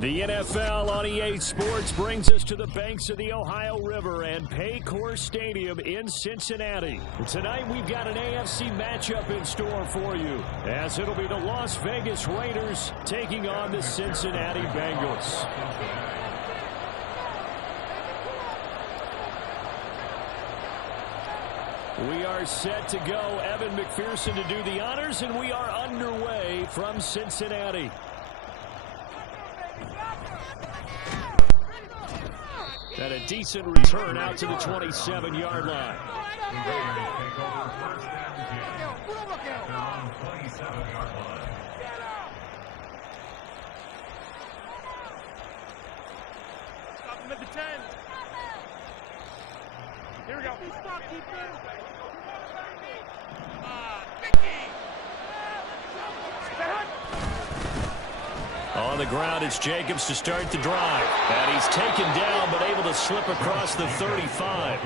The NFL on EA Sports brings us to the banks of the Ohio River and Paycor Stadium in Cincinnati. Tonight we've got an AFC matchup in store for you, as it'll be the Las Vegas Raiders taking on the Cincinnati Bengals. We are set to go. Evan McPherson to do the honors, and we are underway from Cincinnati. And a decent return out to the 27-yard line. Stop him at the 10. Here we go. Stop, keeper. On the ground, it's Jacobs to start the drive. And he's taken down, but able to slip across the 35.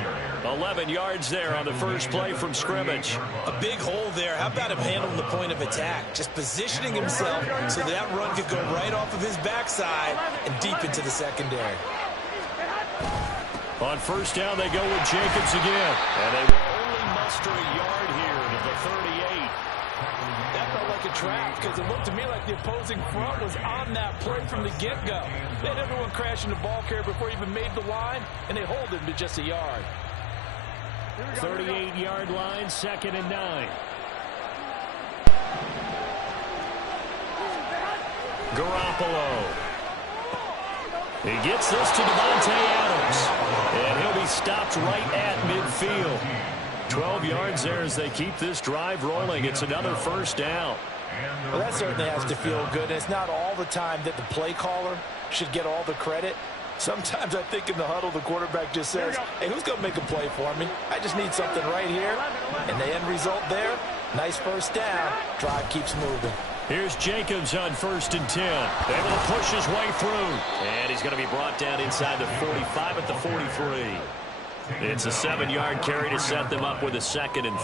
11 yards there on the first play from scrimmage. A big hole there. How about him handling the point of attack? Just positioning himself so that run could go right off of his backside and deep into the secondary. On first down, they go with Jacobs again. And they will only muster a yard here to the 38. That felt like a trap because it looked to me like the opposing front was on that play from the get-go. They had everyone crashing the ball carrier before he even made the line, and they hold him to just a yard. 38-yard line, 2nd and 9. Garoppolo. He gets this to Devontae Adams, and he'll be stopped right at midfield. 12 yards there as they keep this drive rolling. It's another first down. Well, that certainly has to feel good. And it's not all the time that the play caller should get all the credit. Sometimes I think in the huddle, the quarterback just says, hey, who's going to make a play for me? I just need something right here. And the end result there, nice first down. Drive keeps moving. Here's Jacobs on 1st and 10. Able to push his way through. And he's going to be brought down inside the 45 at the 43. It's a 7-yard carry to set them up with a 2nd and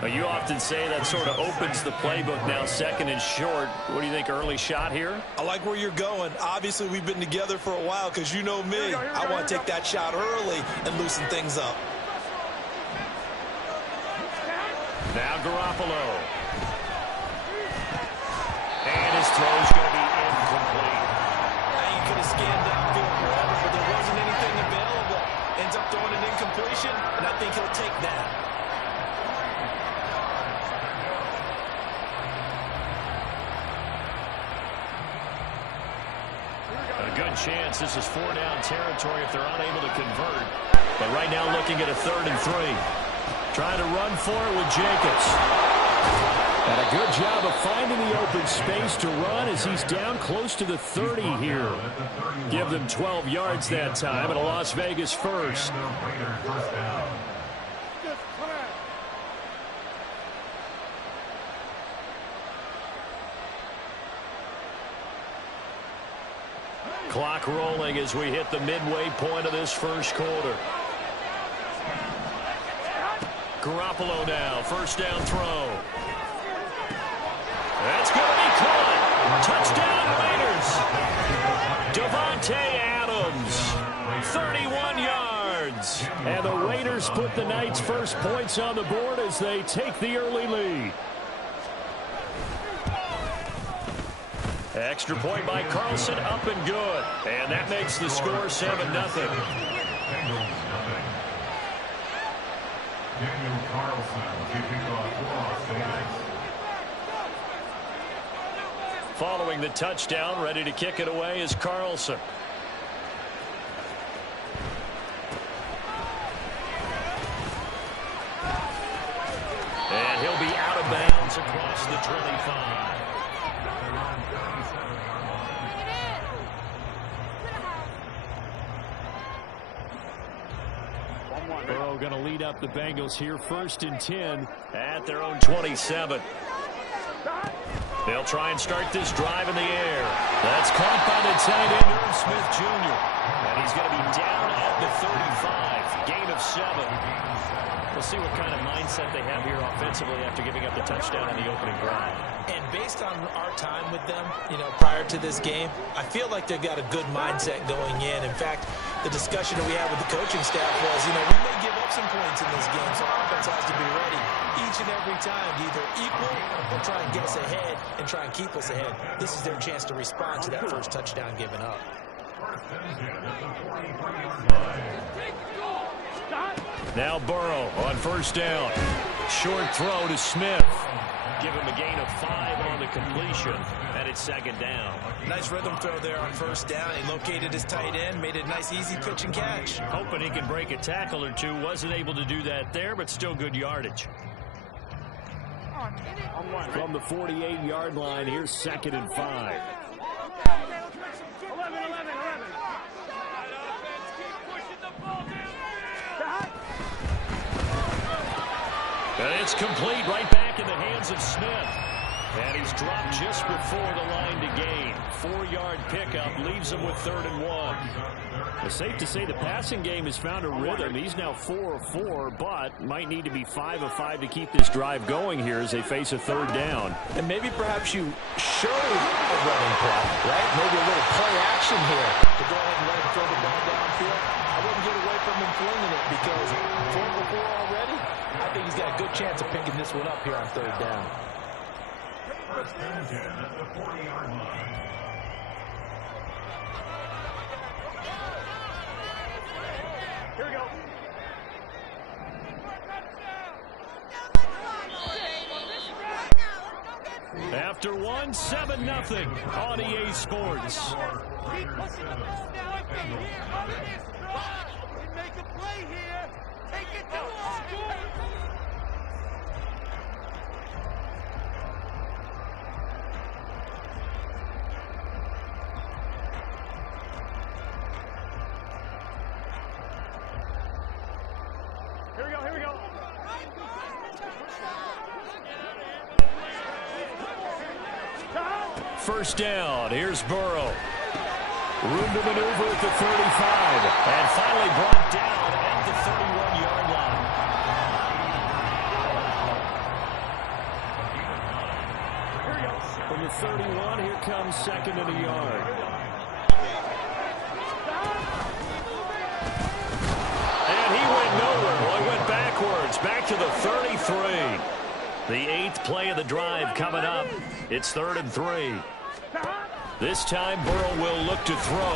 3. You often say that sort of opens the playbook now, 2nd and short. What do you think, early shot here? I like where you're going. Obviously, we've been together for a while because you know me. I want to take that shot early and loosen things up. Now Garoppolo. And his throw's going to be incomplete. Now you could have scanned downfield forever, but there wasn't anything available. Ends up throwing an incompletion, and I think he'll take that. A good chance this is 4-down territory if they're unable to convert. But right now looking at a 3rd and 3. Trying to run for it with Jacobs. And a good job of finding the open space to run as he's down close to the 30 here. Give them 12 yards that time and a Las Vegas first. Clock rolling as we hit the midway point of this first quarter. Garoppolo now, 1st down throw. That's going to be caught. Touchdown Raiders. Devontae Adams, 31 yards. And the Raiders put the night's first points on the board as they take the early lead. Extra point by Carlson, up and good. And that makes the score 7-0. Following the touchdown, ready to kick it away is Carlson. And he'll be out of bounds across the 25. Burrow going to lead up the Bengals here, 1st and 10 at their own 27. They'll try and start this drive in the air. That's caught by the tight end, Irv Smith Jr. And he's going to be down at the 35. Gain of 7. We'll see what kind of mindset they have here offensively after giving up the touchdown on the opening drive. And based on our time with them, prior to this game, I feel like they've got a good mindset going in. In fact, the discussion that we had with the coaching staff was, we may give up some points in this game, so our offense has to be ready each and every time to either equal or try and get us ahead and try and keep us ahead. This is their chance to respond to that first touchdown given up. Now Burrow on first down. Short throw to Smith. Give him a gain of 5 on the completion, and it's second down. Nice rhythm throw there on first down. He located his tight end, made a nice easy pitch and catch. Hoping he can break a tackle or two. Wasn't able to do that there, but still good yardage. From the 48-yard line, here's second and 5. 11. And it's complete right back in the hands of Smith. And he's dropped just before the line to gain. 4-yard pickup leaves him with 3rd and 1. It's safe to say the passing game has found a rhythm. He's now 4 of 4, but might need to be 5 of 5 to keep this drive going here as they face a 3rd down. And maybe perhaps you show a running play, right? Maybe a little play action here to go ahead and let him throw the ball downfield. I wouldn't get away from him flinging it because 4 for 4 already. I think he's got a good chance of picking this one up here on 3rd down. First and 10 at the 40-yard line. Here we go. After 1, 7-0 on EA Sports. Keep pushing the ball down here. Make a play here. Take it to us. Here we go. First down. Here's Burrow. Room to maneuver at the 35. And finally brought down at the 31-yard line. From the 31, here comes 2nd and a yard. And he went nowhere. Well, he went backwards. Back to the 33. The 8th play of the drive coming up. It's 3rd and 3. This time, Burrow will look to throw.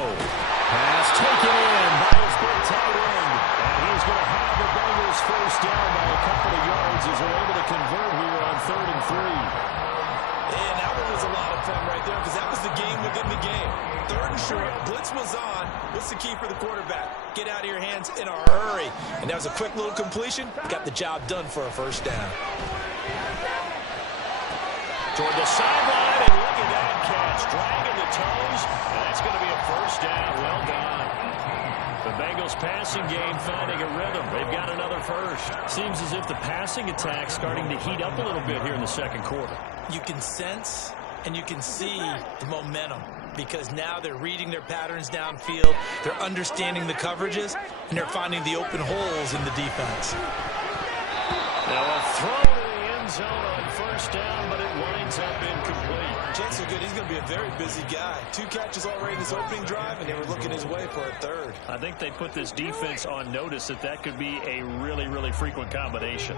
Pass taken in by his big tight end. And he's going to have the Bengals first down by a couple of yards as they're able to convert here on 3rd and 3. And that one was a lot of fun right there because that was the game within the game. 3rd and short, blitz was on. What's the key for the quarterback? Get out of your hands in a hurry. And that was a quick little completion. Got the job done for a first down. Toward the sideline, and look at that catch. Dragging the toes. That's going to be a first down. Well done. The Bengals passing game finding a rhythm. They've got another first. Seems as if the passing attack's starting to heat up a little bit here in the second quarter. You can sense and you can see the momentum because now they're reading their patterns downfield. They're understanding the coverages, and they're finding the open holes in the defense. Now a throw to the end zone on first down, but it winds up incomplete. Chance so good. He's going to be a very busy guy. 2 catches already in his opening drive, and they were looking his way for a 3rd. I think they put this defense on notice that could be a really, really frequent combination.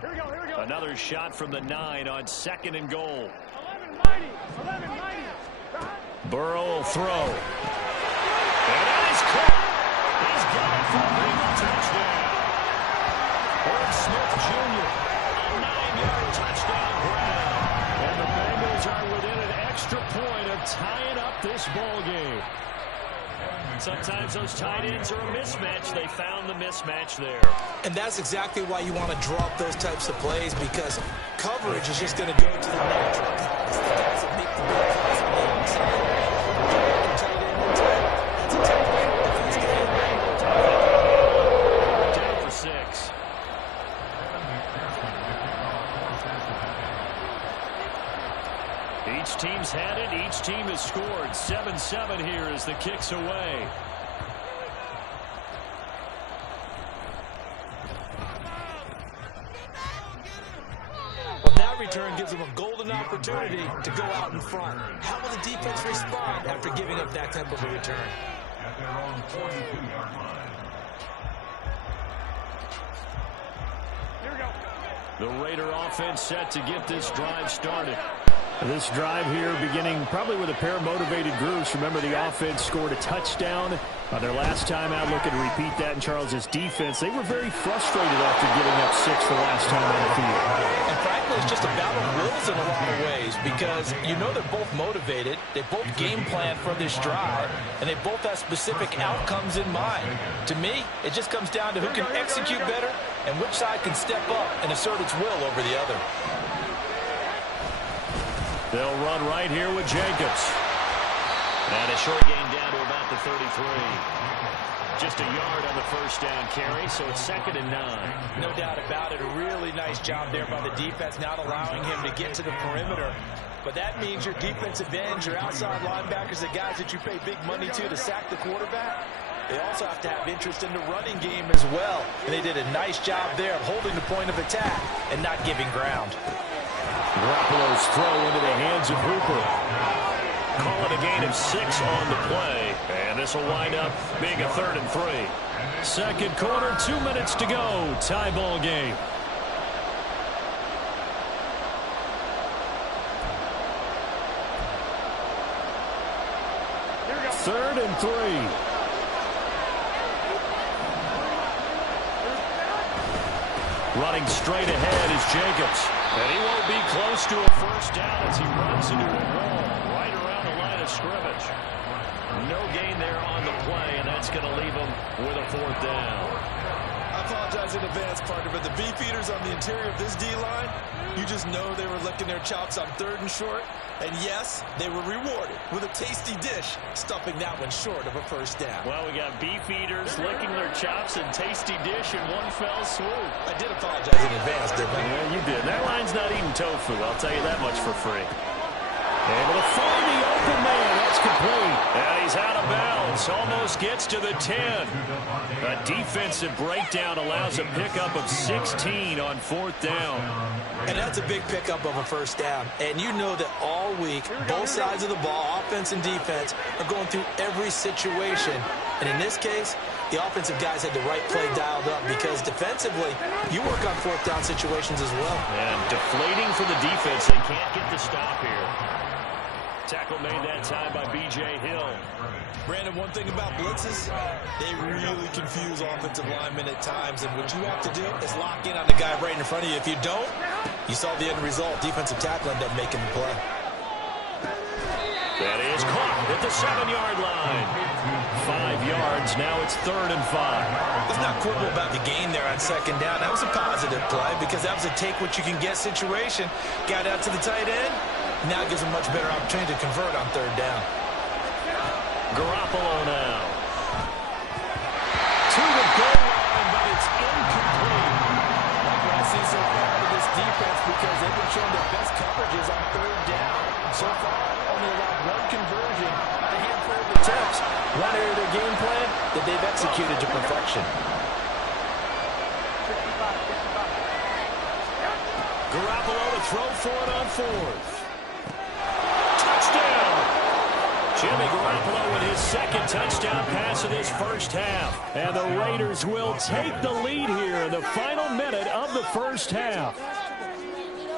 Here we go. Another shot from the 9 on 2nd and goal. 11 mighty. Burrow will throw. And that is caught. He's got it for a Bengal touchdown. Irv Smith Jr. a 9-yard touchdown grab. And the Bengals are within an extra point of tying up this ball game. Sometimes those tight ends are a mismatch. They found the mismatch there. And that's exactly why you want to draw up those types of plays, because coverage is just going to go to the natural guys. The guys that make the big plays on the outside. Tight end and tight. That's a tough way the defense can handle. Down for 6. Each team's had it. Each team has scored. 7-7 here as the kick's away. that return gives them a golden opportunity to go out in front. How will the defense respond after giving up that type of a return? At their own 42-yard line. Here we go. The Raider offense set to get this drive started. This drive here beginning probably with a pair of motivated groups. Remember, the offense scored a touchdown on their last time out. Looking to repeat that in Charles's defense. They were very frustrated after giving up 6 the last time on the field. And frankly, it's just a battle of wills in a lot of ways because you know they're both motivated. They both game plan for this drive, and they both have specific outcomes in mind. To me, it just comes down to who can execute better and which side can step up and assert its will over the other. They'll run right here with Jacobs. And a short gain down to about the 33. Just a yard on the first down carry, so it's 2nd and 9. No doubt about it. A really nice job there by the defense, not allowing him to get to the perimeter. But that means your defensive ends, your outside linebackers, the guys that you pay big money to sack the quarterback, they also have to have interest in the running game as well. And they did a nice job there of holding the point of attack and not giving ground. Garoppolo's throw into the hands of Hooper. Call it a gain of 6 on the play. And this will wind up being a 3rd and 3. Second quarter, 2 minutes to go. Tie ball game. Here we go. 3rd and 3. Running straight ahead is Jacobs. And he won't be close to a first down as he runs into a wall right around the line of scrimmage. No gain there on the play, and that's going to leave him with a 4th down. I apologize in advance, partner, but the beefeaters on the interior of this D-line, you just know they were licking their chops on 3rd and short. And yes, they were rewarded with a tasty dish, stuffing that one short of a first down. Well, we got beef eaters licking their chops and tasty dish in one fell swoop. I did apologize in advance, didn't I? Yeah, you did. That line's not eating tofu, I'll tell you that much for free. Able to find the open man. That's complete. And he's out of bounds. Almost gets to the 10. A defensive breakdown allows a pickup of 16 on 4th down. And that's a big pickup of a first down. And you know that all week, both sides of the ball, offense and defense, are going through every situation. And in this case, the offensive guys had the right play dialed up because defensively, you work on 4th down situations as well. And deflating for the defense. They can't get the stop here. Tackle made that time by B.J. Hill. Brandon, one thing about blitzes, they really confuse offensive linemen at times, and what you have to do is lock in on the guy right in front of you. If you don't, you saw the end result. Defensive tackle ended up making the play. That is caught at the 7-yard line. 5 yards, now it's 3rd and 5. Let's not quibble about the gain there on 2nd down. That was a positive play because that was a take-what-you-can-get situation. Got out to the tight end. Now it gives them a much better opportunity to convert on 3rd down. Garoppolo now. To the goal line, but it's incomplete. Like what I see so far out of this defense because they've been showing their best coverages on 3rd down. So far, only allowed 1 conversion on a handful of attempts. One area of their game plan that they've executed to perfection. Garoppolo to throw for it on 4th. Touchdown! Jimmy Garoppolo with his 2nd touchdown pass of this first half. And the Raiders will take the lead here in the final minute of the first half.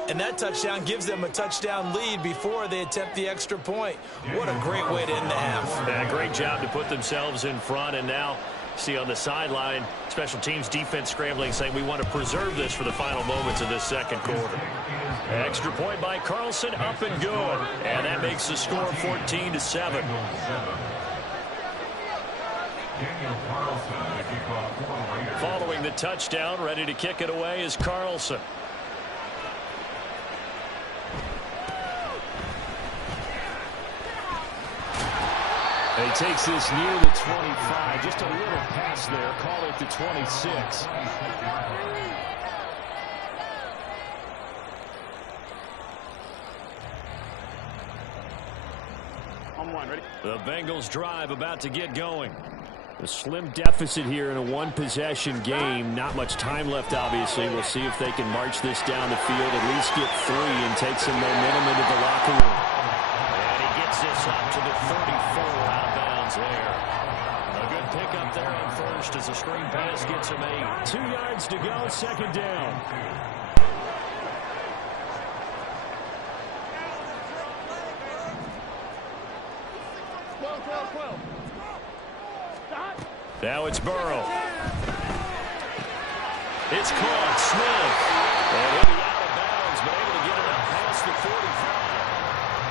And that touchdown gives them a touchdown lead before they attempt the extra point. What a great way to end the half. And a great job to put themselves in front. And now, see on the sideline, special teams defense scrambling, saying we want to preserve this for the final moments of this 2nd quarter. Extra point by Carlson, up and good. And that makes the score 14-7. Following the touchdown, ready to kick it away is Carlson. He takes this near the 25. Just a little pass there. Call it the 26. On 1, ready? The Bengals drive about to get going. A slim deficit here in a one-possession game. Not much time left, obviously. We'll see if they can march this down the field, at least get 3 and take some momentum into the locker room. And he gets this up to the 34, out of bounds there. A good pickup there on first as a screen pass gets him 8. 2 yards to go, second down. Now it's Burrow. It's caught. Smith. And he'll be out of bounds, but able to get it up past the 45.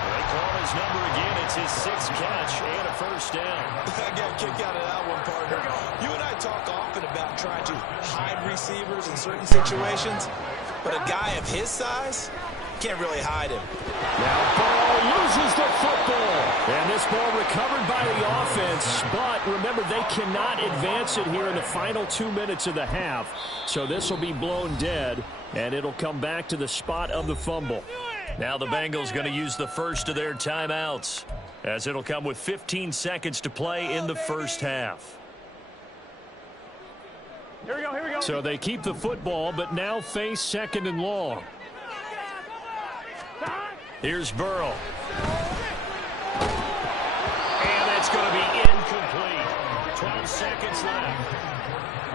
They call his number again. It's his 6th catch and a first down. I got a kick out of that one, partner. You and I talk often about trying to hide receivers in certain situations, but a guy of his size can't really hide him. Now Burrow loses the football. And this ball recovered by the offense, but remember, they cannot advance it here in the final 2 minutes of the half. So this will be blown dead, and it'll come back to the spot of the fumble. Now the Bengals going to use the first of their timeouts, as it'll come with 15 seconds to play in the first half. Here we go, here we go. So they keep the football, but now face 2nd and long. Here's Burrow. And that's going to be incomplete. 12 seconds left.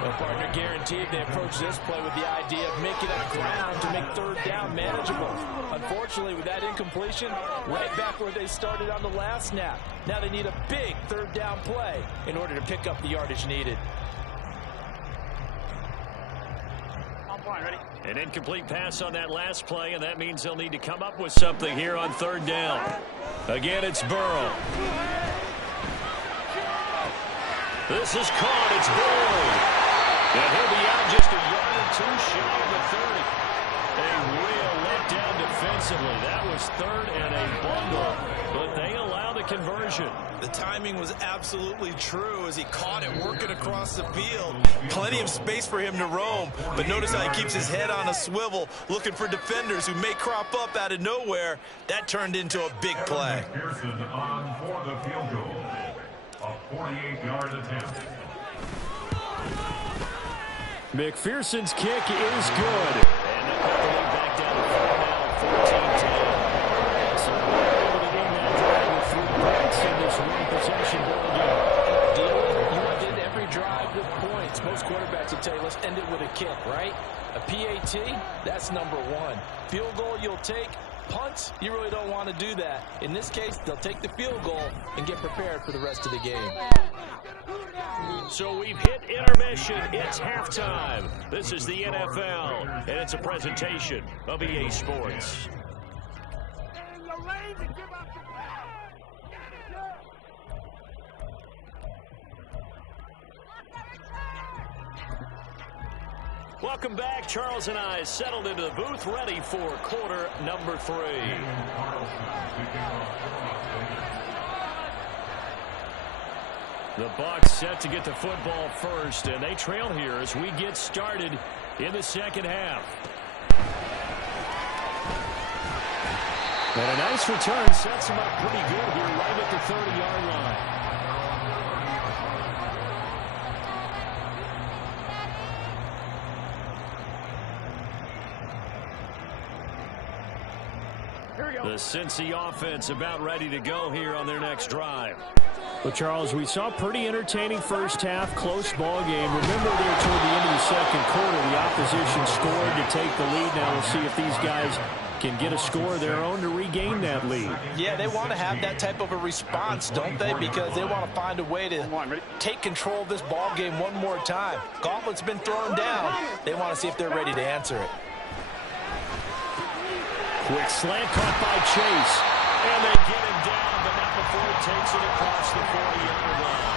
Well, partner, guaranteed they approach this play with the idea of making up ground to make 3rd down manageable. Unfortunately, with that incompletion, right back where they started on the last snap. Now they need a big 3rd down play in order to pick up the yardage needed. Ready? An incomplete pass on that last play, and that means they'll need to come up with something here on 3rd down. Again, it's Burrow. This is caught. It's Boyd. And he'll be out just a yard or 2 shy of the 30. A real letdown defensively. That was 3rd and a bundle, but they allow the conversion. The timing was absolutely true as he caught it working across the field. Plenty of space for him to roam, but notice how he keeps his head on a swivel, looking for defenders who may crop up out of nowhere. That turned into a big play. Pearson on for the field goal. A 48-yard attempt. McPherson's kick is good. And they'll put the lead back down to 4 now, 14-10. So they're able to win that drive with 3 points in this one-possession ball game. You want to end every drive with points. Most quarterbacks will tell you, let's end it with a kick, right? A PAT, that's number 1. Field goal you'll take. Punts, you really don't want to do that. In this case, they'll take the field goal and get prepared for the rest of the game. So we've hit intermission. It's halftime. This is the NFL, and it's a presentation of EA Sports. Welcome back. Charles and I settled into the booth, ready for quarter number 3. The Bucs set to get the football first, and they trail here as we get started in the second half. And a nice return sets them up pretty good here right at the 30-yard line. The Cincy offense about ready to go here on their next drive. Well, Charles, we saw a pretty entertaining first half, close ball game. Remember there toward the end of the second quarter, the opposition scored to take the lead. Now we'll see if these guys can get a score of their own to regain that lead. Yeah, they want to have that type of a response, don't they? Because they want to find a way to take control of this ball game one more time. Gauntlet's been thrown down. They want to see if they're ready to answer it. Quick slant caught by Chase. And they get him down, but not before he takes it across the 40-yard line.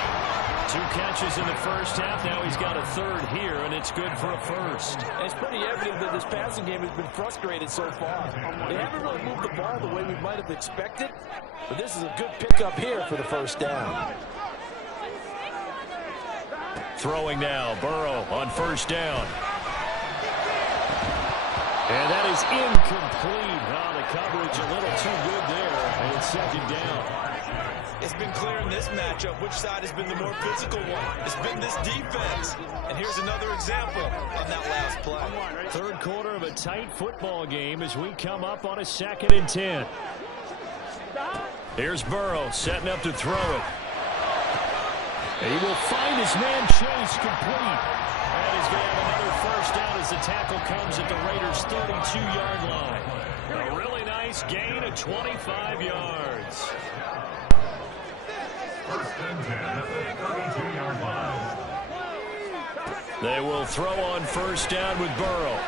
2 catches in the first half. Now he's got a 3rd here, and it's good for a first. And it's pretty evident that this passing game has been frustrated so far. They haven't really moved the ball the way we might have expected, but this is a good pickup here for the first down. Throwing now, Burrow on first down. And that is incomplete. Oh, the coverage a little too good there, and it's 2nd down. It's been clear in this matchup which side has been the more physical one. It's been this defense. And here's another example on that last play. Third quarter of a tight football game as we come up on a 2nd and 10. Here's Burrow setting up to throw it. He will find his man Chase complete. And he's going to have another first down as the tackle comes at the Raiders' 32-yard line. A really nice gain of 25 yards. First and 10 at the 32-yard line. They will throw on first down with Burrow.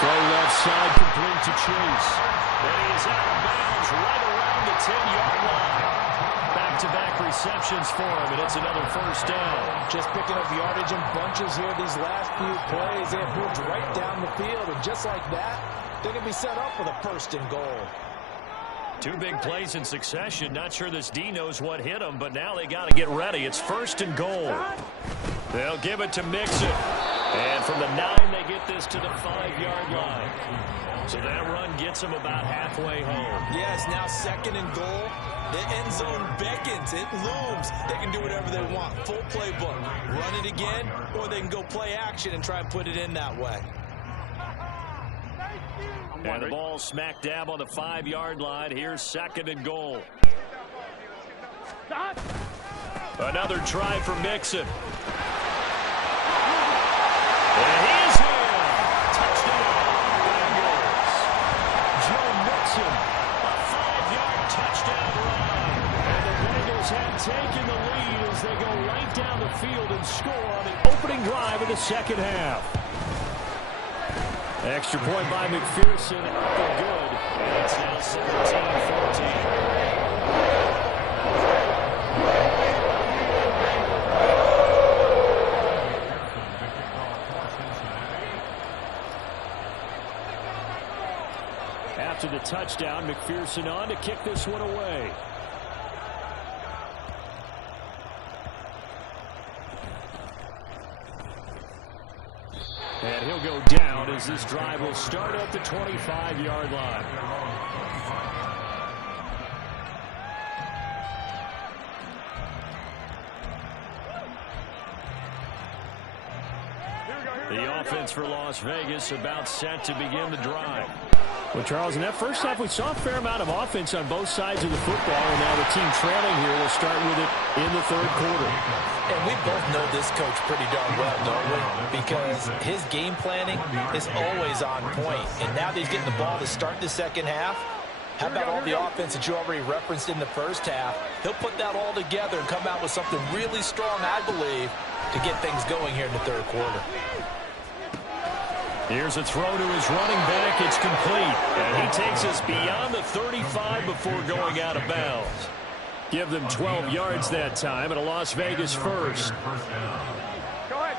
Throw left side complete to Chase. And he is out of bounds right around the 10-yard line. Back-to-back receptions for him, and it's another first down. Just picking up yardage in bunches here these last few plays. They have moved right down the field, and just like that, they can be set up for the first and goal. 2 big plays in succession. Not sure this D knows what hit him, but now they got to get ready. It's first and goal. They'll give it to Mixon. And from the 9, they get this to the 5-yard line. So that run gets them about halfway home. Yes, now 2nd and goal. The end zone beckons. It looms. They can do whatever they want. Full playbook. Run it again, or they can go play action and try and put it in that way. And the ball smack dab on the 5-yard line. Here's 2nd and goal. Another try for Mixon. And he is here. Touchdown, Bengals. Joe Mixon, a 5-yard touchdown run. And the Bengals have taken the lead as they go right down the field and score on the opening drive of the 2nd half. Extra point by McPherson. Good. And it's now 17-14. After the touchdown, McPherson on to kick this one away. And he'll go down as this drive will start at the 25-yard line. The offense for Las Vegas about set to begin the drive. Well, Charles, in that first half, we saw a fair amount of offense on both sides of the football, and now the team trailing here will start with it in the 3rd quarter. And we both know this coach pretty darn well, don't we? Because his game planning is always on point. And now that he's getting the ball to start the 2nd half, how about all the offense that you already referenced in the first half? He'll put that all together and come out with something really strong, I believe, to get things going here in the 3rd quarter. Here's a throw to his running back. It's complete. And he takes us beyond the 35 before going out of bounds. Give them 12 yards that time, and a Las Vegas first. Go ahead.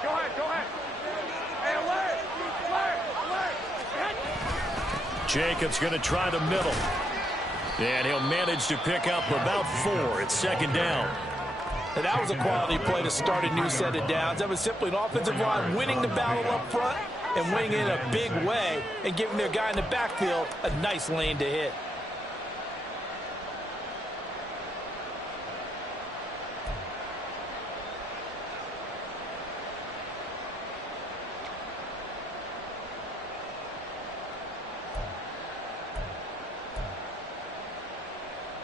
Hey, alert. Jacobs going to try the middle. And he'll manage to pick up about 4. It's 2nd down. And that was a quality play to start a new set of downs. That was simply an offensive line winning the battle up front and winning in a big way and giving their guy in the backfield a nice lane to hit.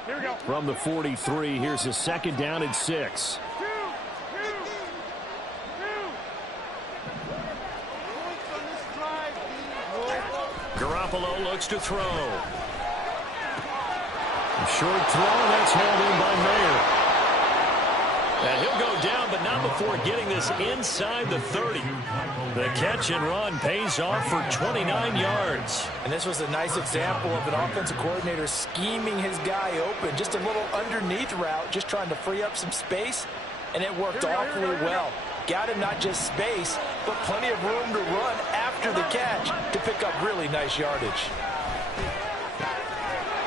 Here we go. From the 43, here's a 2nd down and 6. Garoppolo looks to throw. A short throw, that's held in by Mayer. And he'll go down, but not before getting this inside the 30. The catch and run pays off for 29 yards. And this was a nice example of an offensive coordinator scheming his guy open. Just a little underneath route, just trying to free up some space, and it worked awfully well. Got him not just space, but plenty of room to run after the catch to pick up really nice yardage.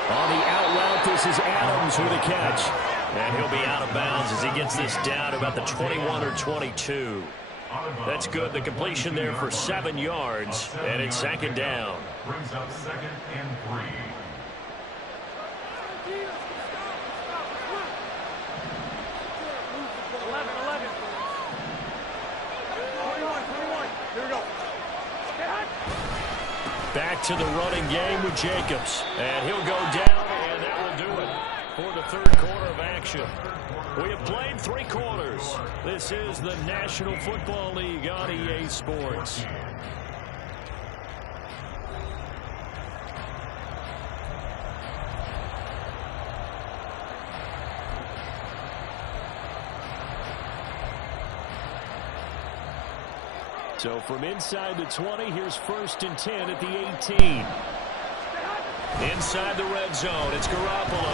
On the out route, this is Adams with a catch. And he'll be out of bounds as he gets this down to about the 21 or 22. That's good. The completion there for 7 yards, and it's 2nd down. Brings up 2nd and 3. back to the running game with Jacobs. And he'll go down, and that will do it for the third quarter of action. We have played 3 quarters. This is the National Football League on EA Sports. So from inside the 20, here's 1st and 10 at the 18. Inside the red zone, it's Garoppolo.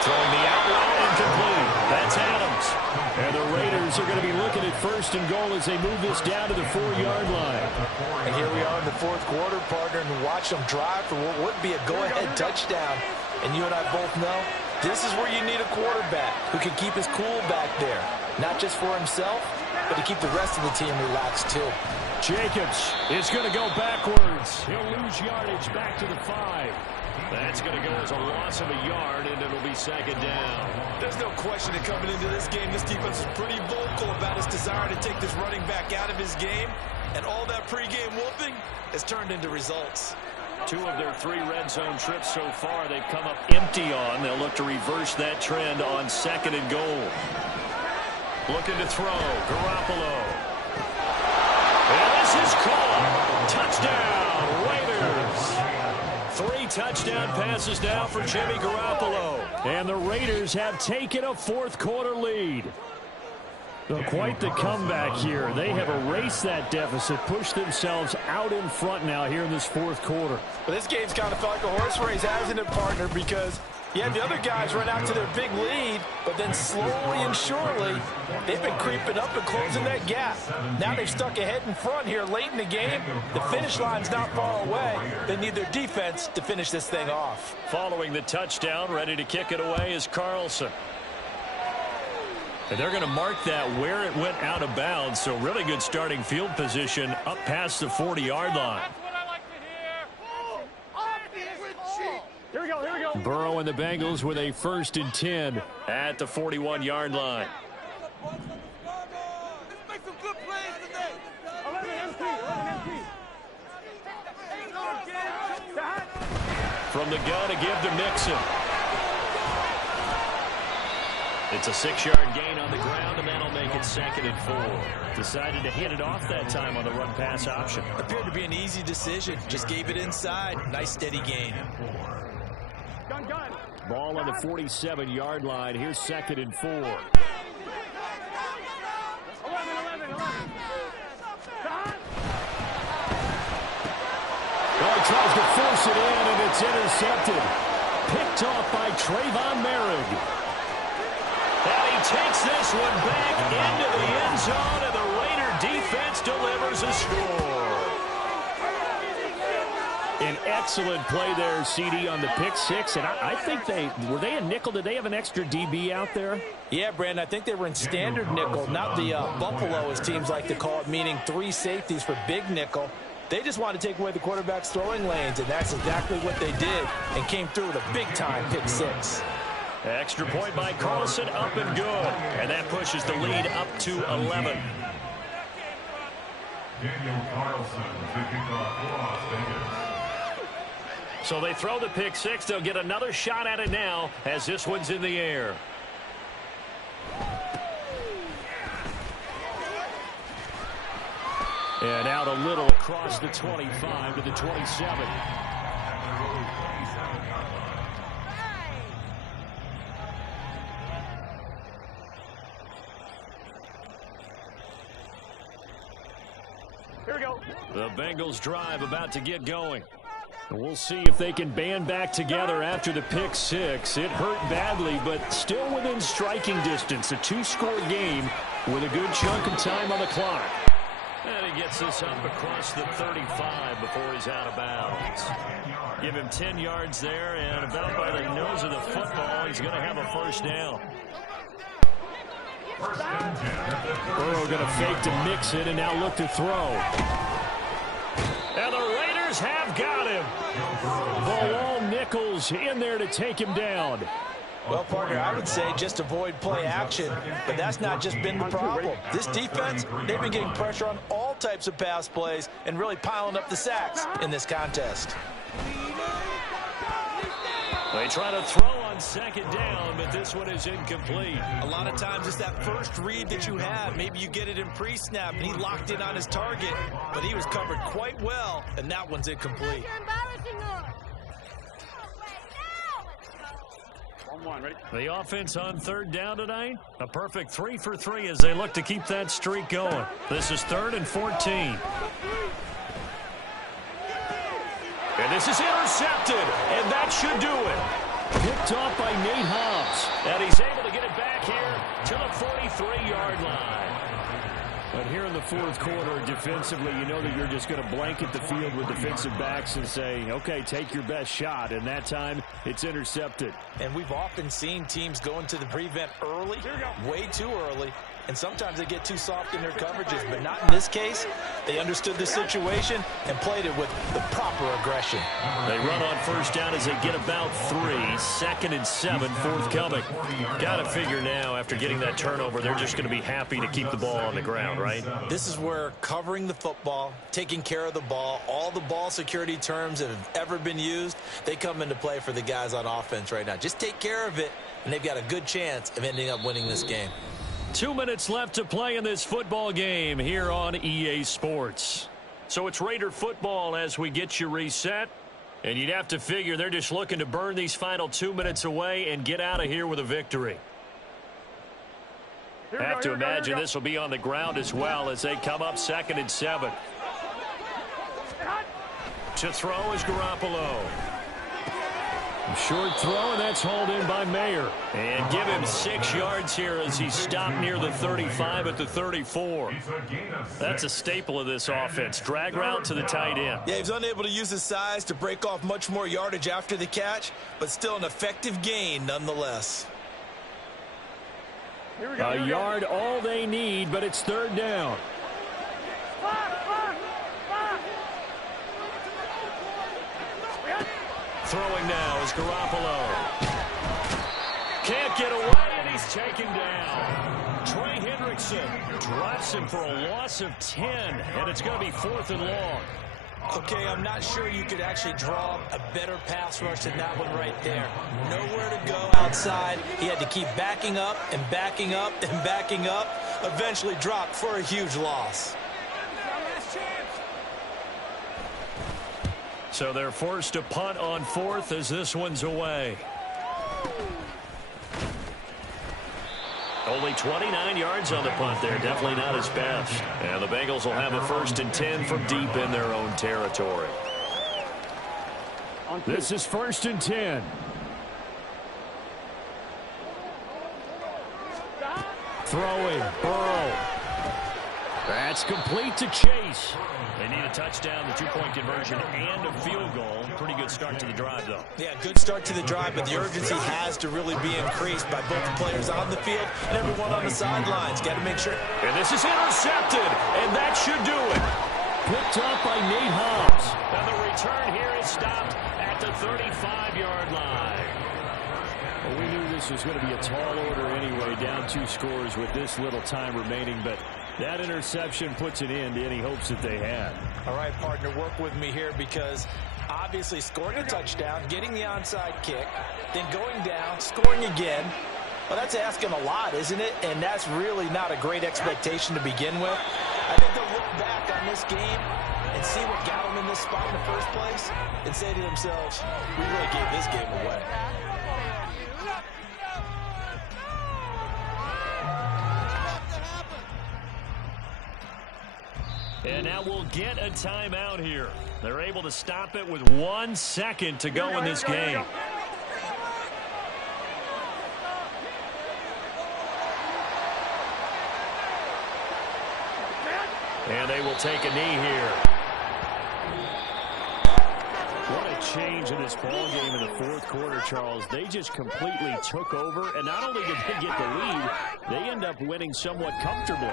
Throwing the out route, incomplete. That's Adams. And the Raiders are going to be looking at 1st and goal as they move this down to the 4-yard line. And here we are in the 4th quarter, partner, and watch them drive for what would be a go-ahead touchdown. And you and I both know this is where you need a quarterback who can keep his cool back there. Not just for himself, but to keep the rest of the team relaxed, too. Jacobs is going to go backwards. He'll lose yardage back to the 5. That's going to go as a loss of a yard, and it'll be 2nd down. There's no question that coming into this game, this defense is pretty vocal about his desire to take this running back out of his game. And all that pregame whooping has turned into results. 2 of their 3 red zone trips so far, they've come up empty on. They'll look to reverse that trend on 2nd and goal. Looking to throw, Garoppolo. And this is caught. Touchdown, Raiders. 3 touchdown passes now for Jimmy Garoppolo. And the Raiders have taken a 4th quarter lead. So quite the comeback here. They have erased that deficit, pushed themselves out in front now here in this 4th quarter. But this game's kind of felt like a horse race, hasn't it, partner? Because you had the other guys run out to their big lead, but then slowly and surely, they've been creeping up and closing that gap. Now they've stuck ahead in front here late in the game. The finish line's not far away. They need their defense to finish this thing off. Following the touchdown, ready to kick it away is Carlson. And they're going to mark that where it went out of bounds, so really good starting field position up past the 40-yard line. Here we go, here we go. Burrow and the Bengals with a 1st and 10 at the 41-yard line. Let's make some good plays today. 11 MP. From the gun to give to Mixon. It's a 6-yard gain on the ground, and that'll make it 2nd and 4. Decided to hit it off that time on the run-pass option. Appeared to be an easy decision. Just gave it inside. Nice, steady gain. Gun. Ball on the 47-yard line. Here's 2nd and 4. 11. Well, he tries to force it in, and it's intercepted. Picked off by Trayvon Merrick. And he takes this one back into the end zone, and the Raider defense delivers a score. An excellent play there, CD, on the pick 6. And I think were they a nickel? Did they have an extra DB out there? Yeah, Brandon, I think they were in standard nickel, not the Buffalo, as teams like to call it, meaning 3 safeties for big nickel. They just wanted to take away the quarterback's throwing lanes, and that's exactly what they did, and came through with a big-time pick 6. Extra point by Carlson, up and good. And that pushes the lead up to 11. Daniel Carlson, the kickoff for Las Vegas. So they throw the pick 6. They'll get another shot at it now as this one's in the air. And out a little across the 25 to the 27. Here we go. The Bengals drive about to get going. We'll see if they can band back together after the pick 6. It hurt badly, but still within striking distance. A 2-score game with a good chunk of time on the clock. And he gets this up across the 35 before he's out of bounds. Give him 10 yards there, and about by the nose of the football, he's going to have a 1st down. Burrow going to fake to Mixon and now look to throw. And the Raiders have got him. Bilal Nichols in there to take him down. Well, partner, I would say just avoid play action, but that's not just been the problem. This defense, they've been getting pressure on all types of pass plays and really piling up the sacks in this contest. They try to throw on second down, but this one is incomplete. A lot of times it's that first read that you have. Maybe you get it in pre-snap, and he locked in on his target, but he was covered quite well, and that one's incomplete. The offense on third down tonight, a perfect 3 for 3 as they look to keep that streak going. This is 3rd and 14. And this is intercepted, and that should do it. Picked off by Nate Hobbs, and he's able to get it back here to the 43-yard line. But here in the fourth quarter, defensively, you know that you're just going to blanket the field with defensive backs and say, okay, take your best shot. And that time, it's intercepted. And we've often seen teams go into the prevent early, way too early, and sometimes they get too soft in their coverages, but not in this case. They understood the situation and played it with the proper aggression. They run on first down as they get about 3. 2nd and 7, forthcoming. Got to figure now, after getting that turnover, they're just going to be happy to keep the ball on the ground, right? This is where covering the football, taking care of the ball, all the ball security terms that have ever been used, they come into play for the guys on offense right now. Just take care of it, and they've got a good chance of ending up winning this game. 2 minutes left to play in this football game here on EA Sports. So it's Raider football as we get you reset. And you'd have to figure they're just looking to burn these final 2 minutes away and get out of here with a victory. Have to imagine this will be on the ground as well as they come up 2nd and 7. To throw is Garoppolo. Short throw, and that's hauled in by Mayer. And give him 6 yards here as he's stopped near the 35 at the 34. That's a staple of this offense. Drag route to the tight end. Yeah, he's unable to use his size to break off much more yardage after the catch, but still an effective gain nonetheless. A yard all they need, but it's 3rd down. Throwing now is Garoppolo. Can't get away, and he's taken down. Trey Hendrickson drops him for a loss of 10, and it's going to be 4th and long. Okay, I'm not sure you could actually draw a better pass rush than that one right there. Nowhere to go outside. He had to keep backing up and backing up and backing up. Eventually dropped for a huge loss. So they're forced to punt on 4th as this one's away. Only 29 yards on the punt there. Definitely not his best. And the Bengals will have a 1st and 10 from deep in their own territory. This is 1st and 10. Throwing, Burrow. That's complete to Chase. They need a touchdown, the 2-point conversion, and a field goal. Pretty good start to the drive, though. Yeah, good start to the drive, but the urgency has to really be increased by both the players on the field and everyone on the sidelines. Got to make sure. And this is intercepted, and that should do it. Picked up by Nate Hobbs. And the return here is stopped at the 35-yard line. Well, we knew this was going to be a tall order anyway, down 2 scores with this little time remaining, but that interception puts an end to any hopes that they had. All right, partner, work with me here because obviously scoring a touchdown, getting the onside kick, then going down, scoring again. Well, that's asking a lot, isn't it? And that's really not a great expectation to begin with. I think they'll look back on this game and see what got them in this spot in the first place and say to themselves, we really gave this game away. And now we'll get a timeout here. They're able to stop it with 1 second to go in this game. And they will take a knee here. What a change in this ball game in the 4th quarter, Charles. They just completely took over, and not only did they get the lead, they end up winning somewhat comfortably.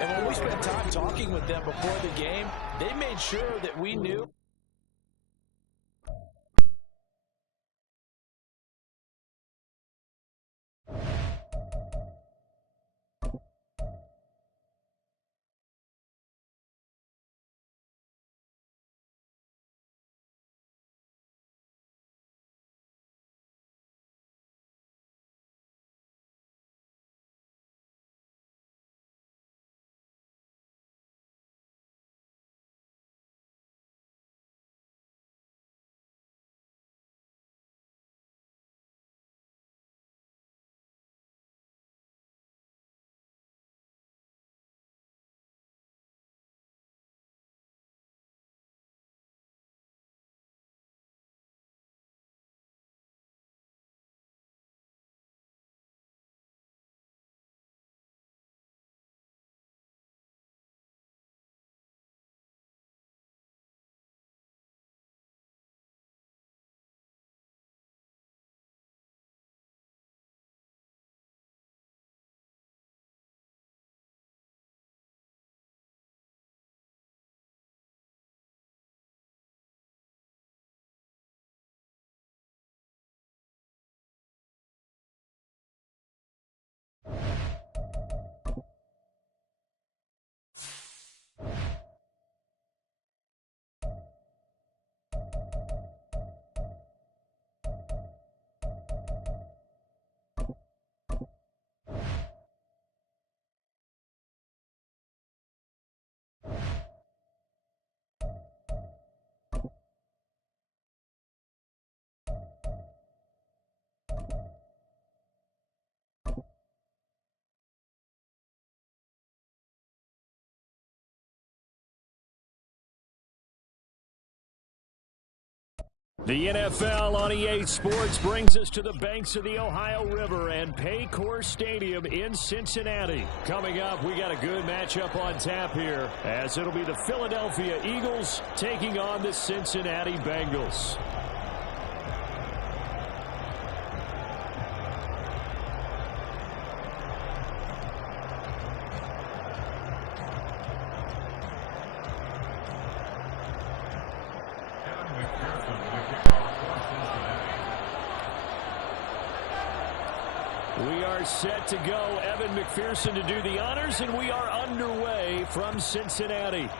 And when we spent time talking with them before the game, they made sure that we knew The NFL on EA Sports brings us to the banks of the Ohio River and Paycor Stadium in Cincinnati. Coming up, we got a good matchup on tap here, as it'll be the Philadelphia Eagles taking on the Cincinnati Bengals. We are set to go. Evan McPherson to do the honors, and we are underway from Cincinnati.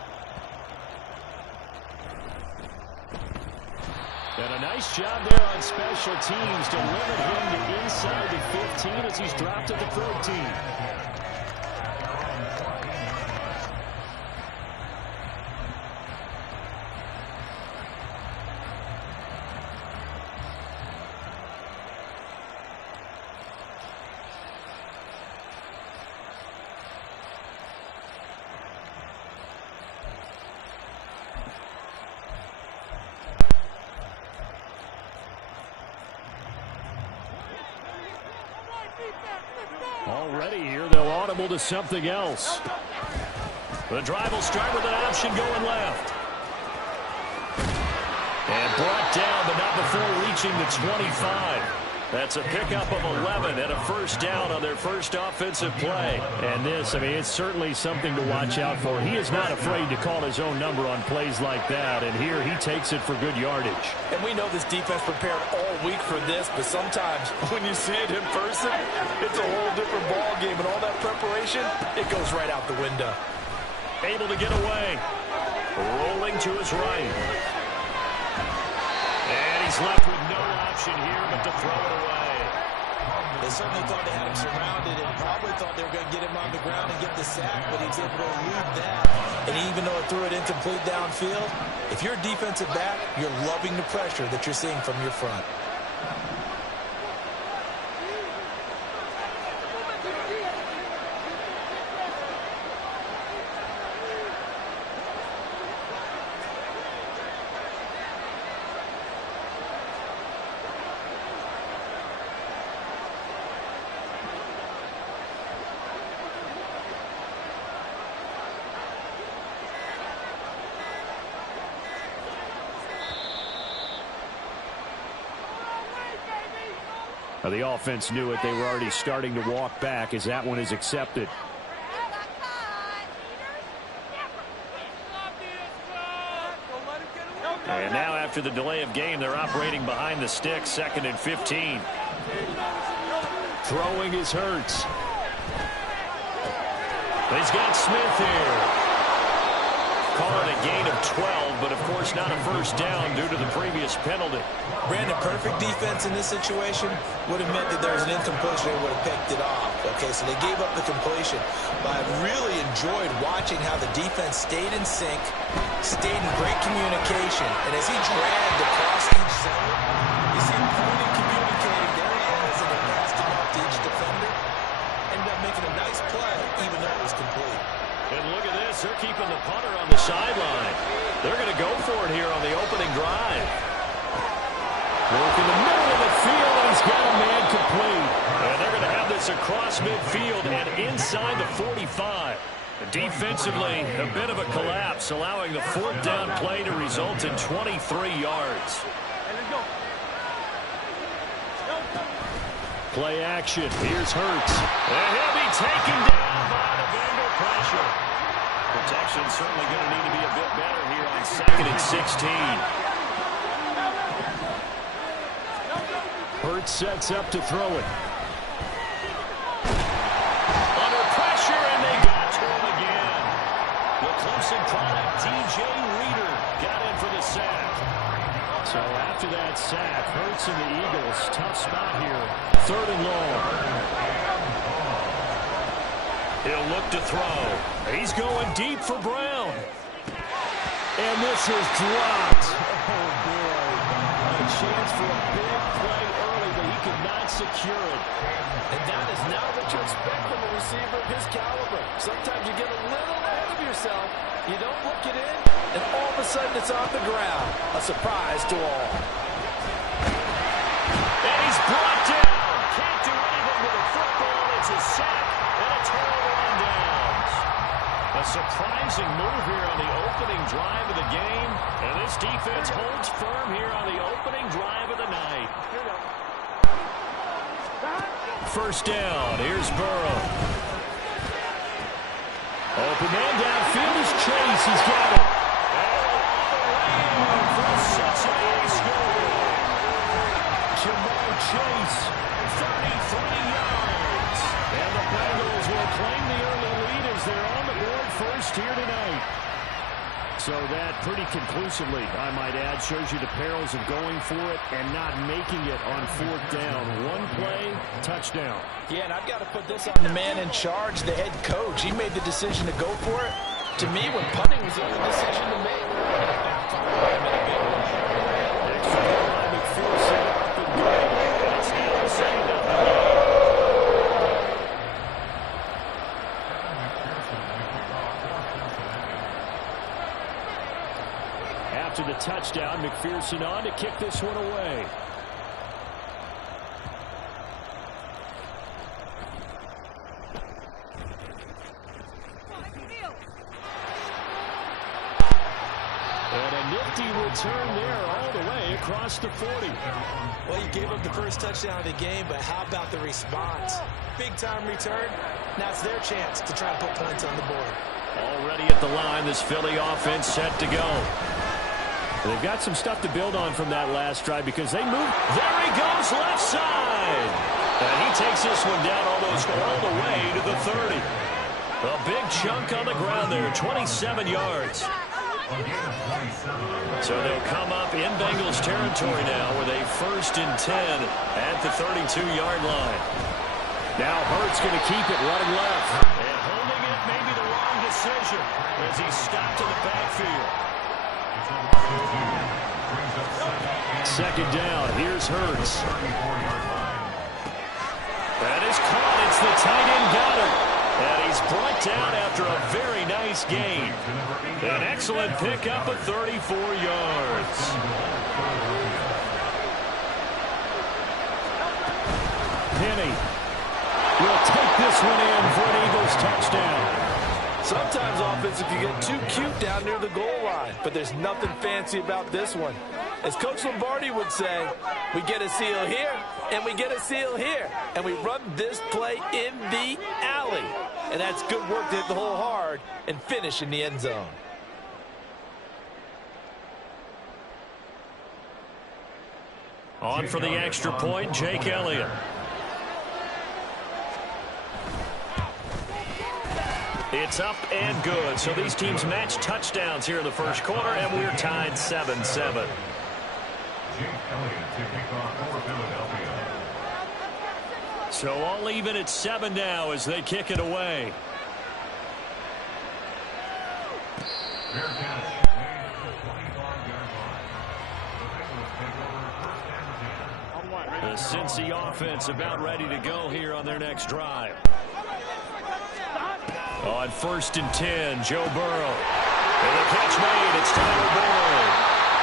And a nice job there on special teams to limit him to inside the 15 as he's dropped at the 14. Already here, they'll audible to something else. The drive will start with an option going left. And brought down, but not before reaching the 25. That's a pickup of 11 and a first down on their first offensive play. And this, it's certainly something to watch out for. He is not afraid to call his own number on plays like that. And here he takes it for good yardage. And we know this defense prepared all week for this, but sometimes when you see it in person, it's a whole different ball game. And all that preparation, it goes right out the window. Able to get away. Rolling to his right. And he's left with no option here but to throw it away. They certainly thought they had him surrounded and probably thought they were going to get him on the ground and get the sack, but he was able to elude that. And even though it threw it incomplete downfield, if you're a defensive back, you're loving the pressure that you're seeing from your front. The offense knew it. They were already starting to walk back as that one is accepted. And now after the delay of game, they're operating behind the sticks, 2nd and 15. Throwing is Hurts. He's got Smith here. Call it a gain of 12, but of course not a first down due to the previous penalty. Brandon, perfect defense in this situation would have meant that there was an incompletion. They would have picked it off. Okay, so they gave up the completion. But I really enjoyed watching how the defense stayed in sync, stayed in great communication. And as he dragged across each center, you see him pointing, communicating. There he is, and it passed him off to each defender. Ended up making a nice play, even though it was complete. And look at this. They're keeping the punter on the sideline. They're going to go for it here on the opening drive. Work in the middle of the field, and he's got a man complete. And they're going to have this across midfield and inside the 45. Defensively, a bit of a collapse, allowing the 4th down play to result in 23 yards. Play action. Here's Hurts. And he'll be taken down by the Bengal pressure. Protection certainly going to need to be a bit better here on 2nd and 16. Hurts sets up to throw it. Under pressure, and they got to him again. The Clemson product, DJ Reader, got in for the sack. So after that sack, Hurts and the Eagles, tough spot here. 3rd and long. He'll look to throw. He's going deep for Brown. And this is dropped. Oh, boy. A chance for a big play early, but he could not secure it. And that is not what you expect from a receiver of his caliber. Sometimes you get a little ahead of yourself, You don't look it in, and all of a sudden it's on the ground. A surprise to all. And he's brought down. Can't do anything with a football. It's a sack and a turnover on downs. A surprising move here on the opening drive of the game. And this defense holds firm here on the opening drive of the night. First down. Here's Burrow. Open man downfield is Chase. He's got it. And for a 6-8 score. Jamar Chase, 33 yards. And the Bengals will claim the early lead as they're on the board first here tonight. So that pretty conclusively, I might add, shows you the perils of going for it and not making it on fourth down. One play, touchdown. Yeah, and I've got to put this on the man in charge, the head coach. He made the decision to go for it. To me, when punting was the only decision to make. Extra point by McPherson up and good. That's the same down. After the touchdown, McPherson on to kick this one away. And a nifty return there all the way across the 40. Well, you gave up the first touchdown of the game, but how about the response? Big-time return. Now it's their chance to try and put points on the board. Already at the line, this Philly offense set to go. They've got some stuff to build on from that last drive because they moved. There he goes, left side. And he takes this one down almost all the way to the 30. A big chunk on the ground there, 27 yards. So they'll come up in Bengals territory now with a 1st and 10 at the 32-yard line. Now Hurts going to keep it running left. And holding it may be the wrong decision as he's stopped in the backfield. Second down. Here's Hurts. That is caught. It's the tight end Goddard. And he's brought down after a very nice gain. An excellent pickup of 34 yards. Penny will take this one in for an Eagles touchdown. Sometimes offense, if you get too cute down near the goal line, but there's nothing fancy about this one. As Coach Lombardi would say, we get a seal here, and we get a seal here, and we run this play in the alley. And that's good work to hit the hole hard and finish in the end zone. On for the extra point, Jake Elliott. It's up and good. So these teams match touchdowns here in the first quarter, and we're tied 7-7. So all even at 7 now as they kick it away. The Cincy offense about ready to go here on their next drive. On 1st and 10, Joe Burrow. And the catch made. It's Tyler Boyd.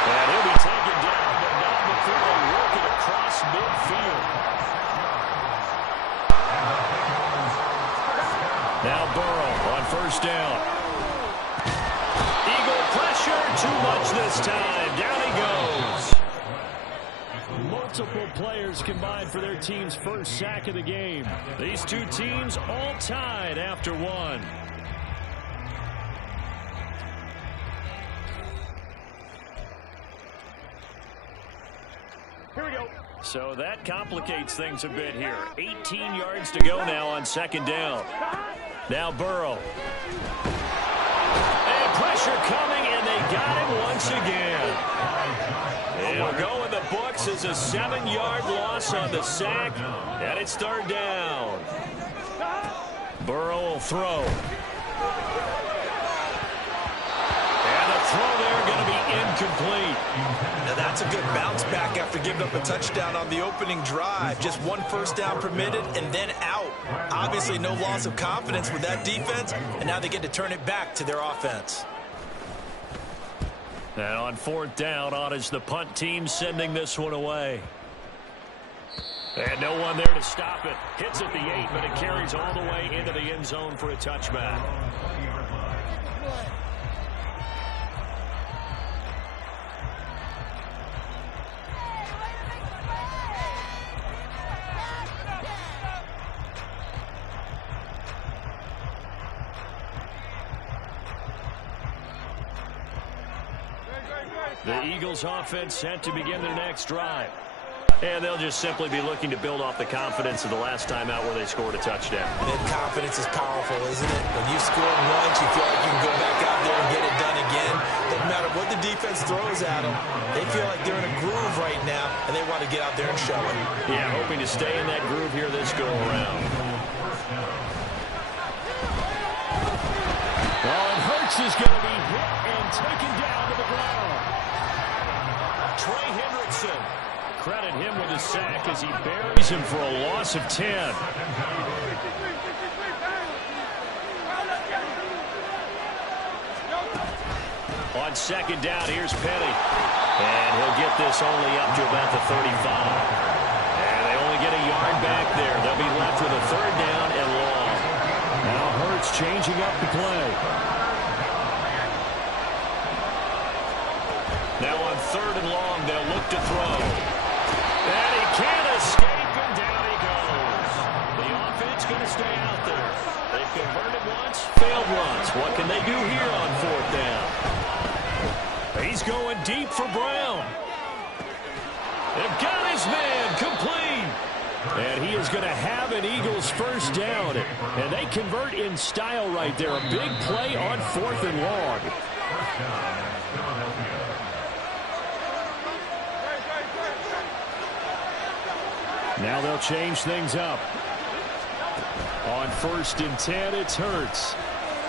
And he'll be taken down, but not before they work it across midfield. Now Burrow on 1st down. Eagle pressure. Too much this time. Down he goes. Multiple players combined for their team's first sack of the game. These two teams all tied after one. Here we go. So that complicates things a bit here. 18 yards to go now on 2nd down. Now Burrow. And pressure coming, and they got him once again. It'll go in the books as a 7-yard loss on the sack, and it's 3rd down. Burrow will throw. And the throw there going to be incomplete. Now that's a good bounce back after giving up a touchdown on the opening drive. Just 1 first down permitted and then out. Obviously no loss of confidence with that defense, and now they get to turn it back to their offense. And on fourth down, on is the punt team sending this one away. And no one there to stop it. Hits at the 8, but it carries all the way into the end zone for a touchback. The Eagles offense set to begin their next drive. And they'll just simply be looking to build off the confidence of the last time out where they scored a touchdown. And confidence is powerful, isn't it? When you scored once, you feel like you can go back out there and get it done again. Doesn't matter what the defense throws at them. They feel like they're in a groove right now, and they want to get out there and show it. Yeah, hoping to stay in that groove here this go-around. Oh, and Hurts is going to be hit and taken down to the ground. Trey Hendrickson. Credit him with a sack as he buries him for a loss of 10. On second down, here's Penny. And he'll get this only up to about the 35. And they only get a yard back there. They'll be left with a third down and long. Now Hurts changing up the play. Now on third and long, they'll look to throw. And he can't escape, and down he goes. The offense going to stay out there. They've converted once, failed once. What can they do here on fourth down? He's going deep for Brown. They've got his man complete. And he is going to have an Eagles first down. And they convert in style right there. A big play on fourth and long. Now they'll change things up. On first and 10, it's Hurts.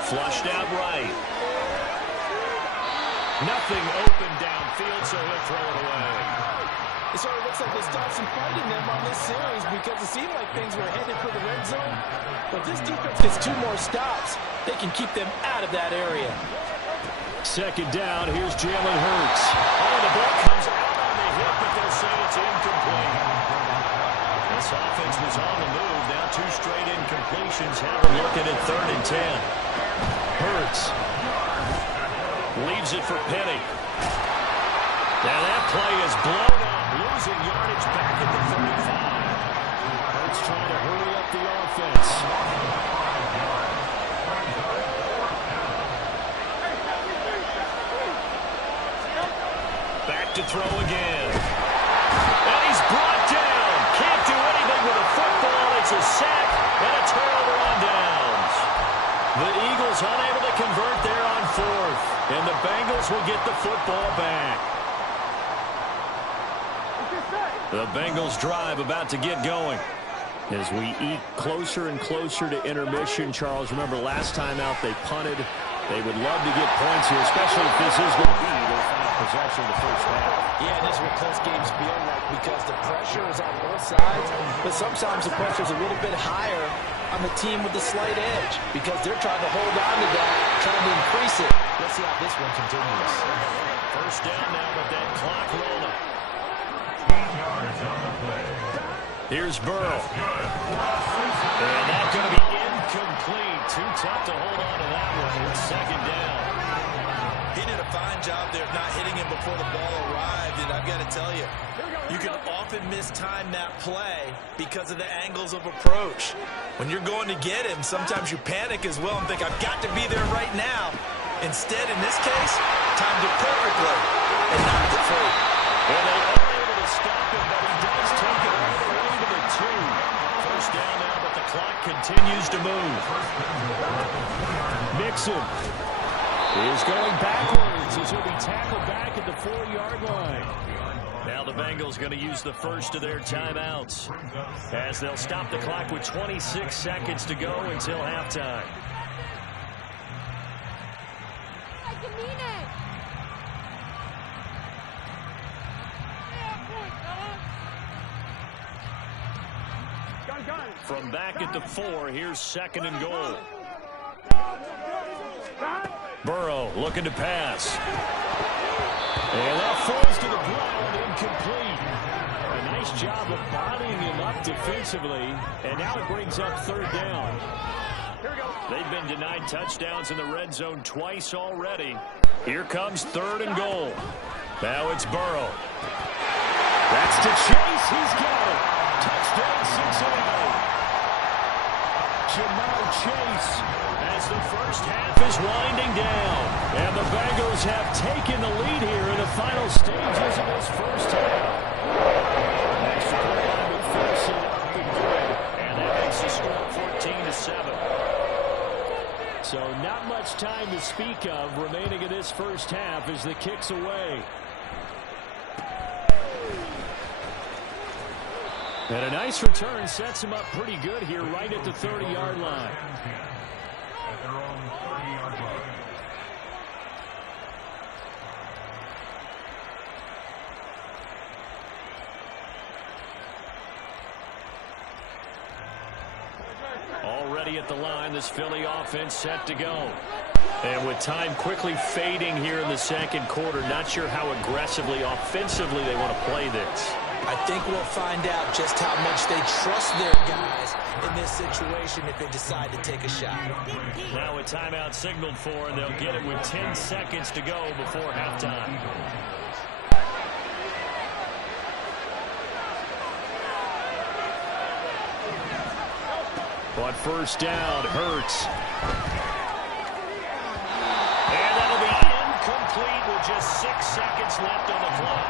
Flushed out right. Nothing open downfield, so he'll throw it away. It sort of looks like they stopped some fighting them on this series because it seemed like things were headed for the red zone. But this defense gets 2 more stops. They can keep them out of that area. Second down, here's Jalen Hurts. Oh, the ball comes out on the hit, but they'll say it's incomplete. This offense was on the move. Now 2 straight incompletions. Have them looking at third and 10. Hurts leaves it for Penny. Now that play is blown up. Losing yardage back at the 35. Hurts trying to hurry up the offense. Back to throw again. And he's brought down. Can't do anything with a football. It's a sack and a turnover on downs. The Eagles unable to convert there on fourth. And the Bengals will get the football back. The Bengals drive about to get going. As we eke closer and closer to intermission, Charles, remember last time out they punted. They would love to get points here, especially if this is going to be their final possession of the first half. Yeah, this is what close games feel like because the pressure is on both sides, but sometimes the pressure is a little bit higher on the team with the slight edge because they're trying to hold on to that, trying to increase it. Let's see how this one continues. First down now with that clock rolling. Here's Burrow. And that's going to be incomplete. Too tough to hold on to that one. It's second down. He did a fine job there not hitting him before the ball arrived, and I've got to tell you, you can often mistime that play because of the angles of approach. When you're going to get him, sometimes you panic as well and think, I've got to be there right now. Instead, in this case, timed it perfectly and knocked it free. And they are able to stop him, but he does take it all the way to the 2. First down now, but the clock continues to move. Mixon is going backwards as he'll be tackled back at the 4-yard line. Now the Bengals going to use the first of their timeouts as they'll stop the clock with 26 seconds to go until halftime. From back at the 4, here's second and goal. Burrow looking to pass. And that falls to the ground, incomplete. A nice job of bodying him up defensively, and now it brings up third down. Here we go. They've been denied touchdowns in the red zone twice already. Here comes third and goal. Now it's Burrow. That's to Chase. He's got it. Touchdown Cincinnati. Jamar Chase as the first half is winding down. And the Bengals have taken the lead here in the final stages of this first half. Extra time will finish it up and good. And that makes the score 14-7. So not much time to speak of remaining in this first half as the kick's away. And a nice return sets him up pretty good here right at the 30-yard line. At their own 30-yard line. Already at the line, this Philly offense set to go. And with time quickly fading here in the second quarter, not sure how aggressively, offensively they want to play this. I think we'll find out just how much they trust their guys in this situation if they decide to take a shot. Now a timeout signaled for, and they'll get it with 10 seconds to go before halftime. On first down, Hurts. And that'll be incomplete with just 6 seconds left on the clock.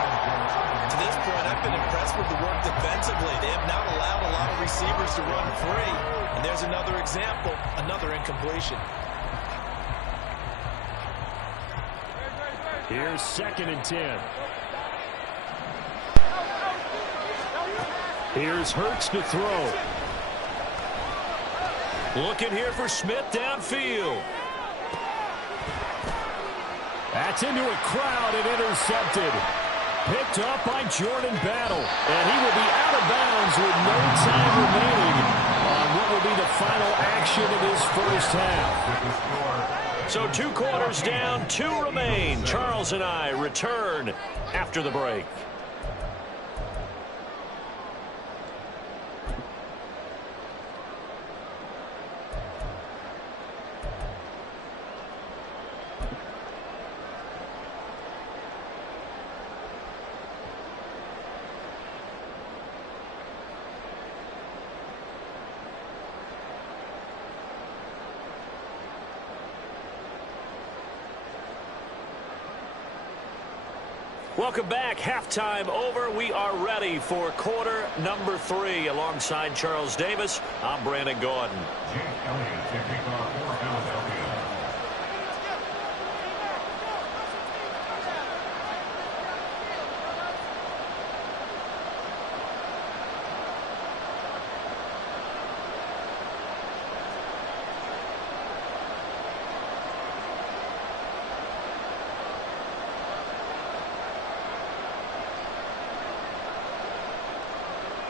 To this point, I've been impressed with the work defensively. They have not allowed a lot of receivers to run free. And there's another example, another incompletion. Here's 2nd and 10. Here's Hurts to throw. Looking here for Smith downfield. That's into a crowd and intercepted. Picked up by Jordan Battle. And he will be out of bounds with no time remaining on what will be the final action of this first half. So 2 quarters down, 2 remain. Charles and I return after the break. Welcome back. Halftime over. We are ready for quarter number 3. Alongside Charles Davis, I'm Brandon Gordon. Jake Elliott taking off for Philadelphia.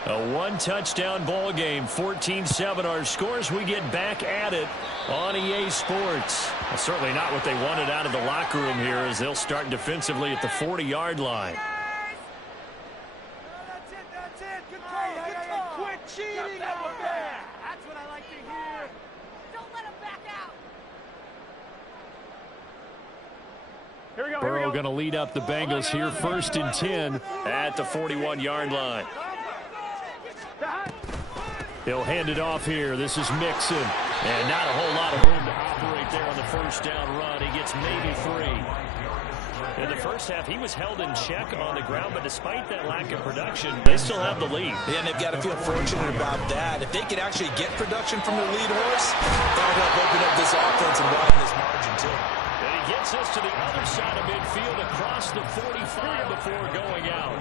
A 1-touchdown ball game, 14-7 our scores. We get back at it on EA Sports. Well, certainly not what they wanted out of the locker room here as they'll start defensively at the 40-yard line. That's it. Good call. Quit cheating out there. That's what I like to hear. Don't let him back out. Burrow going to lead up the Bengals here, 1st and 10 at the 41-yard line. He'll hand it off here. This is Mixon. And not a whole lot of room to operate there on the first down run. He gets maybe 3. In the first half, he was held in check on the ground, but despite that lack of production, they still have the lead. Yeah, and they've got to feel fortunate about that. If they can actually get production from their lead horse, that'll help open up this offense and widen this margin, too. And he gets us to the other side of midfield across the 45 before going out.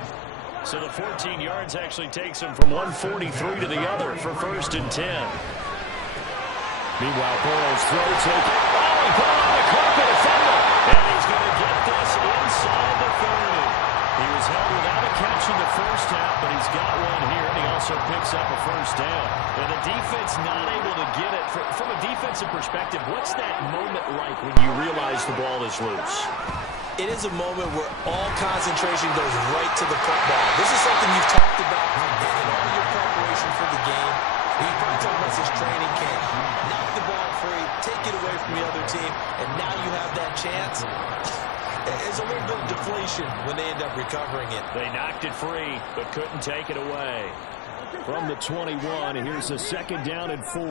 So the 14 yards actually takes him from 143 to the other for 1st and 10. Meanwhile, Burrow's throw taken. Oh, he put on the carpet, a fumble. And he's going to get this inside the 30. He was held without a catch in the first half, but he's got one here, and he also picks up a first down. And the defense not able to get it. From a defensive perspective, what's that moment like when you realize the ball is loose? it is a moment where all concentration goes right to the football. This is something you've talked about in all your preparation for the game. You've probably talked about this training camp. Knock the ball free, take it away from the other team, and now you have that chance. There's a little bit of deflation when they end up recovering it. They knocked it free, but couldn't take it away. From the 21, here's a 2nd down and 4.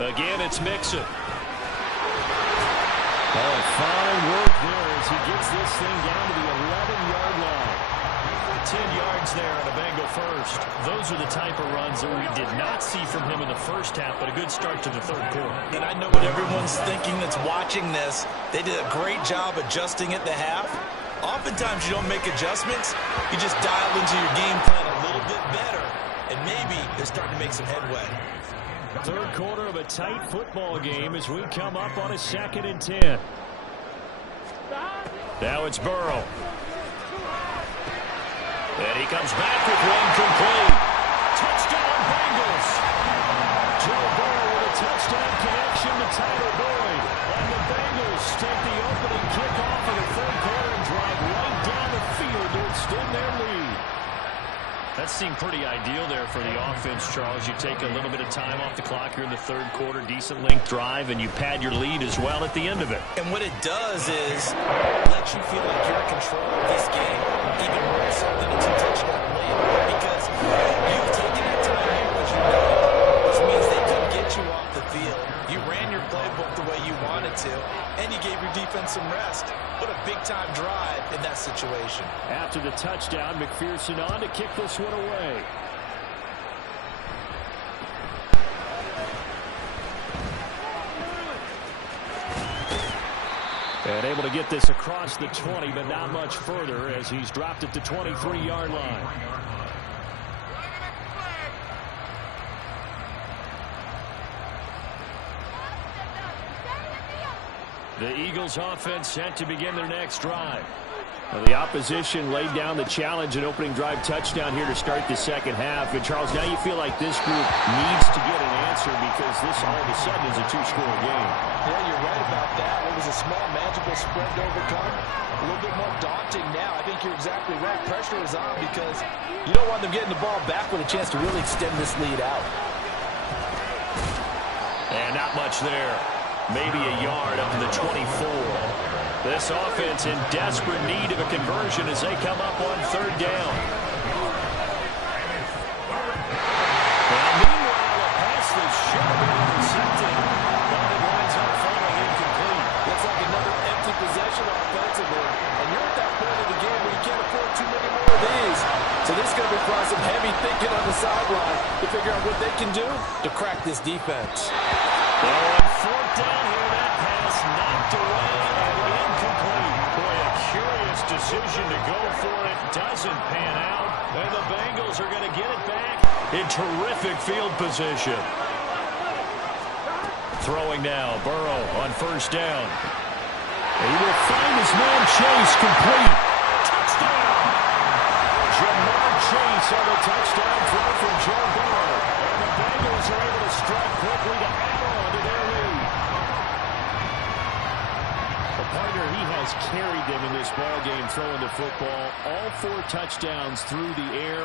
Again, it's Mixon. Oh, fine work there as he gets this thing down to the 11-yard line. 10 yards there on a Bengal first. Those are the type of runs that we did not see from him in the first half, but a good start to the 3rd quarter. And I know what everyone's thinking that's watching this. They did a great job adjusting at the half. Oftentimes you don't make adjustments. You just dial into your game plan a little bit better, and maybe they're starting to make some headway. 3rd quarter of a tight football game as we come up on a 2nd and 10. Now it's Burrow. And he comes back with one complete. Touchdown, Bengals. Joe Burrow with a touchdown connection to Tyler Boyd. And the Bengals take the opening kickoff of the 3rd quarter and drive right down the field to extend their lead. That seemed pretty ideal there for the offense, Charles. You take a little bit of time off the clock here in the 3rd quarter, decent length drive, and you pad your lead as well at the end of it. And what it does is let you feel like you're in control of this game, even more so than a 2-touchdown lead, because you've taken that time here, which you know, which means they couldn't get you off the field. You ran your playbook the way you wanted to, and you gave your defense some rest. What a big-time drive in that situation. After the touchdown, McPherson on to kick this one away. And able to get this across the 20, but not much further as he's dropped it to 23-yard line. The Eagles offense set to begin their next drive. Well, the opposition laid down the challenge and opening drive touchdown here to start the 2nd half. And, Charles, now you feel like this group needs to get an answer because this all of a sudden is a 2-score game. Yeah, you're right about that. It was a small, manageable spread to overcome. A little bit more daunting now. I think you're exactly right. Pressure is on because you don't want them getting the ball back with a chance to really extend this lead out. And not much there. Maybe a yard up to the 24. This offense in desperate need of a conversion as they come up on 3rd down. And meanwhile, a pass that should have been intercepted, but it winds up falling incomplete. Looks like another empty possession offensively. And you're at that point of the game where you can't afford too many more of these. So this is going to require some heavy thinking on the sideline to figure out what they can do to crack this defense. Well, on 4th down here, that pass knocked away and incomplete. Boy, a curious decision to go for it. Doesn't pan out. And the Bengals are going to get it back in terrific field position. Throwing now, Burrow on 1st down. He will find his man Chase complete. Touchdown! Jamar Chase on the touchdown throw from Joe Burrow. And the Bengals are able to strike quickly to add on to their lead. The partner, he has carried them in this ballgame throwing the football. All 4 touchdowns through the air,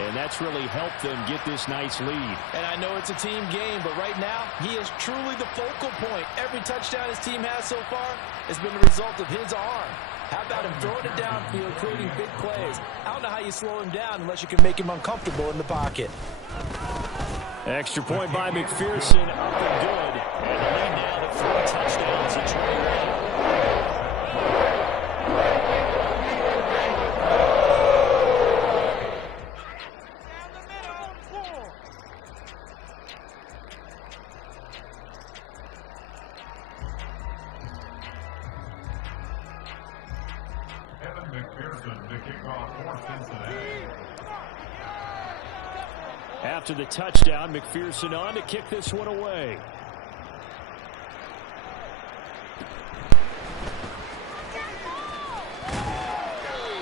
and that's really helped them get this nice lead. And I know it's a team game, but right now, he is truly the focal point. Every touchdown his team has so far has been the result of his arm. How about him throwing it downfield, creating big plays? I don't know how you slow him down unless you can make him uncomfortable in the pocket. Extra point by McPherson, up and good. And the lead now to 4 touchdowns at 21. After the touchdown, McPherson on to kick this one away.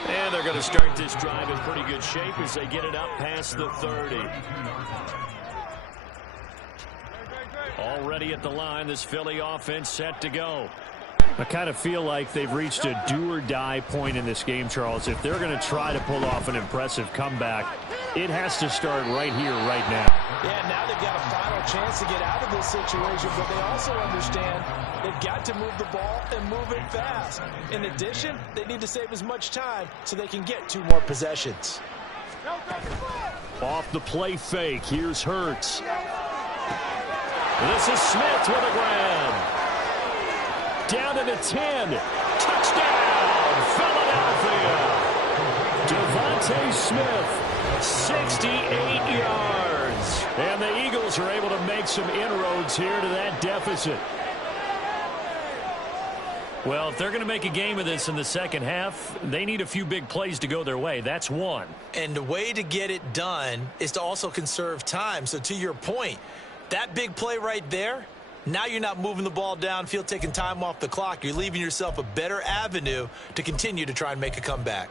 And they're going to start this drive in pretty good shape as they get it up past the 30. Already at the line, this Philly offense set to go. I kind of feel like they've reached a do-or-die point in this game, Charles. If they're going to try to pull off an impressive comeback, it has to start right here, right now. Yeah, now they've got a final chance to get out of this situation, but they also understand they've got to move the ball and move it fast. In addition, they need to save as much time so they can get 2 more possessions. Off the play fake, here's Hurts. This is Smith with a grab. Down to the 10. Touchdown, Philadelphia. Devontae Smith, 68 yards. And the Eagles are able to make some inroads here to that deficit. Well, if they're going to make a game of this in the second half, they need a few big plays to go their way. That's one. And the way to get it done is to also conserve time. So to your point, that big play right there, now you're not moving the ball downfield, taking time off the clock. You're leaving yourself a better avenue to continue to try and make a comeback.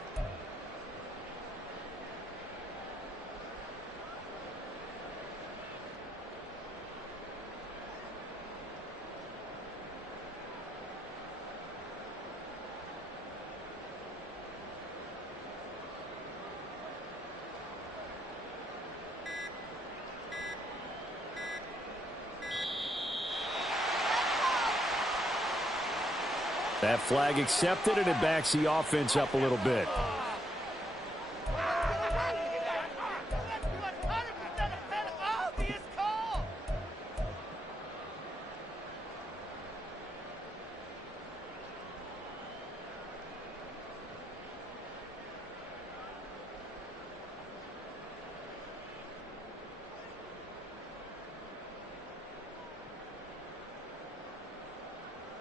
That flag accepted, and it backs the offense up a little bit.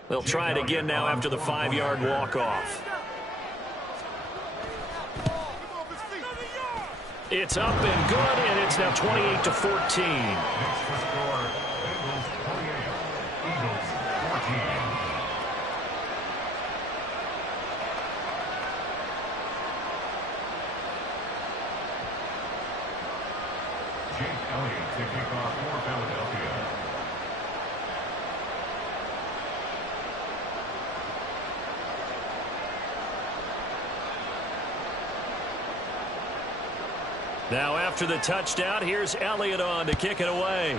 They'll try it again now after the 5-yard walk-off. It's up and good, and it's now 28-14. To kick off for Philadelphia. Now after the touchdown, here's Elliott on to kick it away.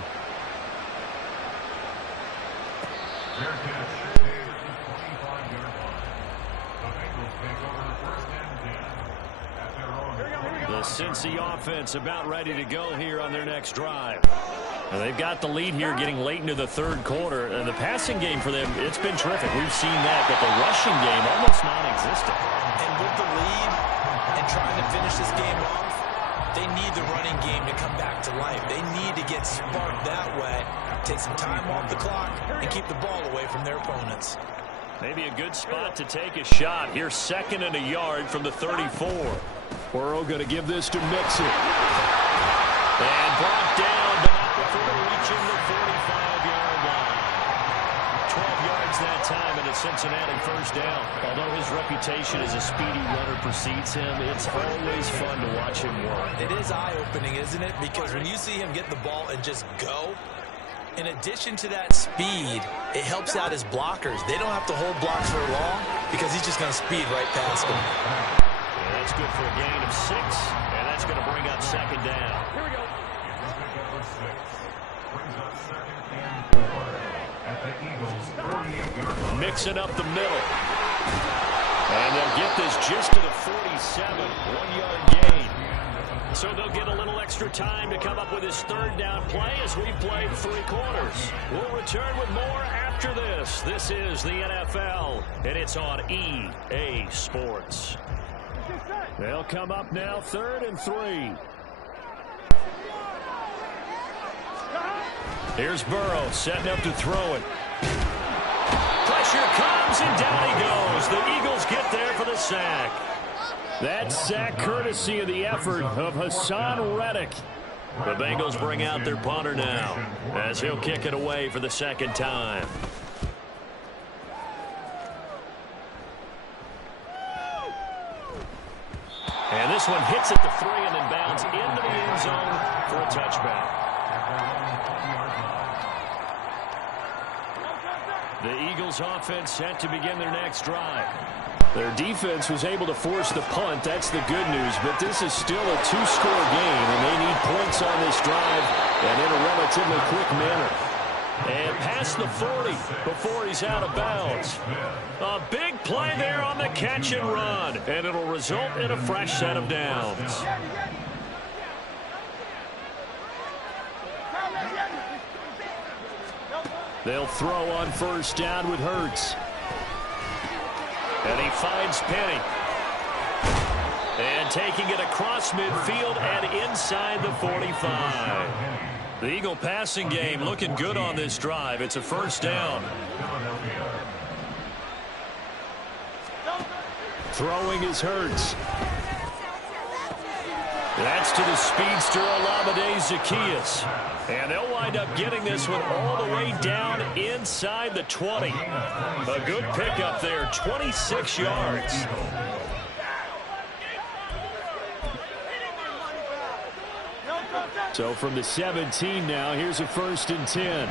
Their catch, Davis at the 25-yard line. The Bengals take over the first and 10 at their own. The Cincy offense about ready to go here on their next drive. Well, they've got the lead here getting late into the third quarter. And the passing game for them, it's been terrific. We've seen that, but the rushing game almost non-existent. And with the lead and trying to finish this game off, they need the running game to come back to life. They need to get sparked that way, take some time off the clock, and keep the ball away from their opponents. Maybe a good spot to take a shot. Here's 2nd and a yard from the 34. Burrow going to give this to Mixon. And brought down, but not before reaching the 45-yard line. 12 yards that time, and a Cincinnati first down. Although his reputation as a speedy runner precedes him, it's always fun to watch him work. It is eye-opening, isn't it? Because when you see him get the ball and just go, in addition to that speed, it helps out his blockers. They don't have to hold blocks for long because he's just going to speed right past them. Yeah, that's good for a gain of 6, and that's going to bring up 2nd down. Here we go. Brings up 2nd and 4 at the Eagles' 48-yard line. Mixing up the middle. And they'll get this just to the 47. 1-yard gain. So they'll get a little extra time to come up with his 3rd down play as we played 3 quarters. We'll return with more after this. This is the NFL, and it's on EA Sports. They'll come up now 3rd and 3. Here's Burrow setting up to throw it. Pressure comes, and down he goes. The Eagles get there for the sack. That sack courtesy of the effort of Hassan Reddick. The Bengals bring out their punter now as he'll kick it away for the 2nd time. And this one hits at the 3 and then bounds into the end zone for a touchback. The Eagles offense set to begin their next drive. Their defense was able to force the punt. That's the good news. But this is still a two-score game, and they need points on this drive and in a relatively quick manner. And past the 40 before he's out of bounds. A big play there on the catch and run. And it'll result in a fresh set of downs. They'll throw on first down with Hurts. And he finds Penny. And taking it across midfield and inside the 45. The Eagle passing game looking good on this drive. It's a first down. Throwing is Hurts. That's to the speedster Olamide Zaccheaus. And they'll wind up getting this one all the way down inside the 20. A good pickup there, 26 yards. So from the 17 now, here's a 1st and 10.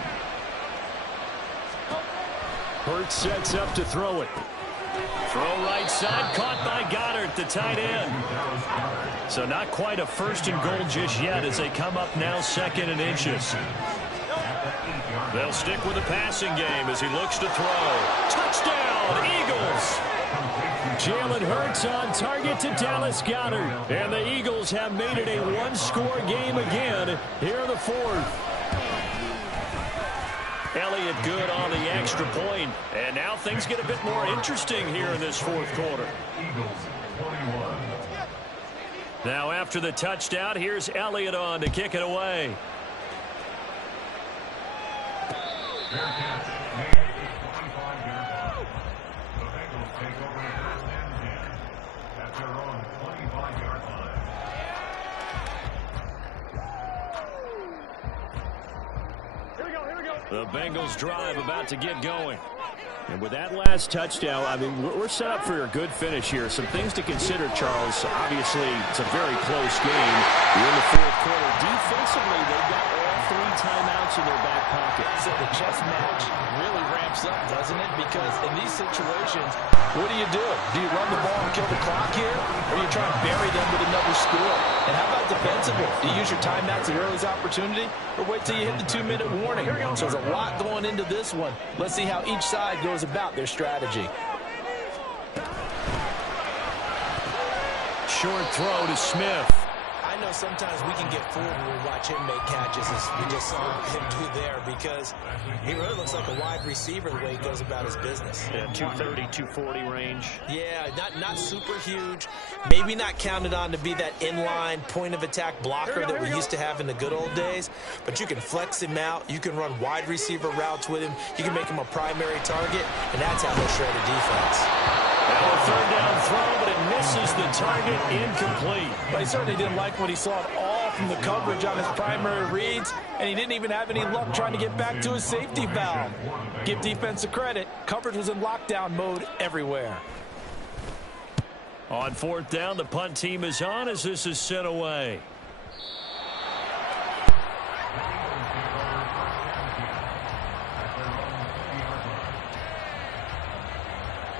Hurts sets up to throw it. Throw right side, caught by Goddard, the tight end. So not quite a 1st and goal just yet as they come up now 2nd and inches. They'll stick with the passing game as he looks to throw. Touchdown, Eagles! Jalen Hurts on target to Dallas Goedert. And the Eagles have made it a one-score game again here in the 4th. Elliott good on the extra point. And now things get a bit more interesting here in this 4th quarter. Now after the touchdown, here's Elliott on to kick it away. The Bengals drive about to get going. And with that last touchdown, I mean, we're set up for a good finish here. Some things to consider, Charles. Obviously, it's a very close game. We're in the 4th quarter. Defensively, they've got all 3 timeouts in their back pocket. So the chess match really ramps up, doesn't it? Because in these situations, what do? Do you run the ball and kill the clock here? Or do you try and bury them with another score? And how about defensively? Do you use your timeouts at earliest opportunity? Or wait till you hit the 2-minute warning? So there's a lot going into this one. Let's see how each side goes about their strategy. Short throw to Smith. I know sometimes we can get fooled when we watch him make catches, as we just saw him do there, because he really looks like a wide receiver the way he goes about his business. Yeah, 230, 240 range. Yeah, not super huge. Maybe not counted on to be that inline point-of-attack blocker that we used to have in the good old days, but you can flex him out. You can run wide receiver routes with him. You can make him a primary target, and that's how he'll shred a defense. Now a 3rd down throw, but it misses the target, incomplete. But he certainly didn't like what he saw at all from the coverage on his primary reads, and he didn't even have any luck trying to get back to his safety valve. Give defense credit. Coverage was in lockdown mode everywhere. On 4th down, the punt team is on as this is sent away.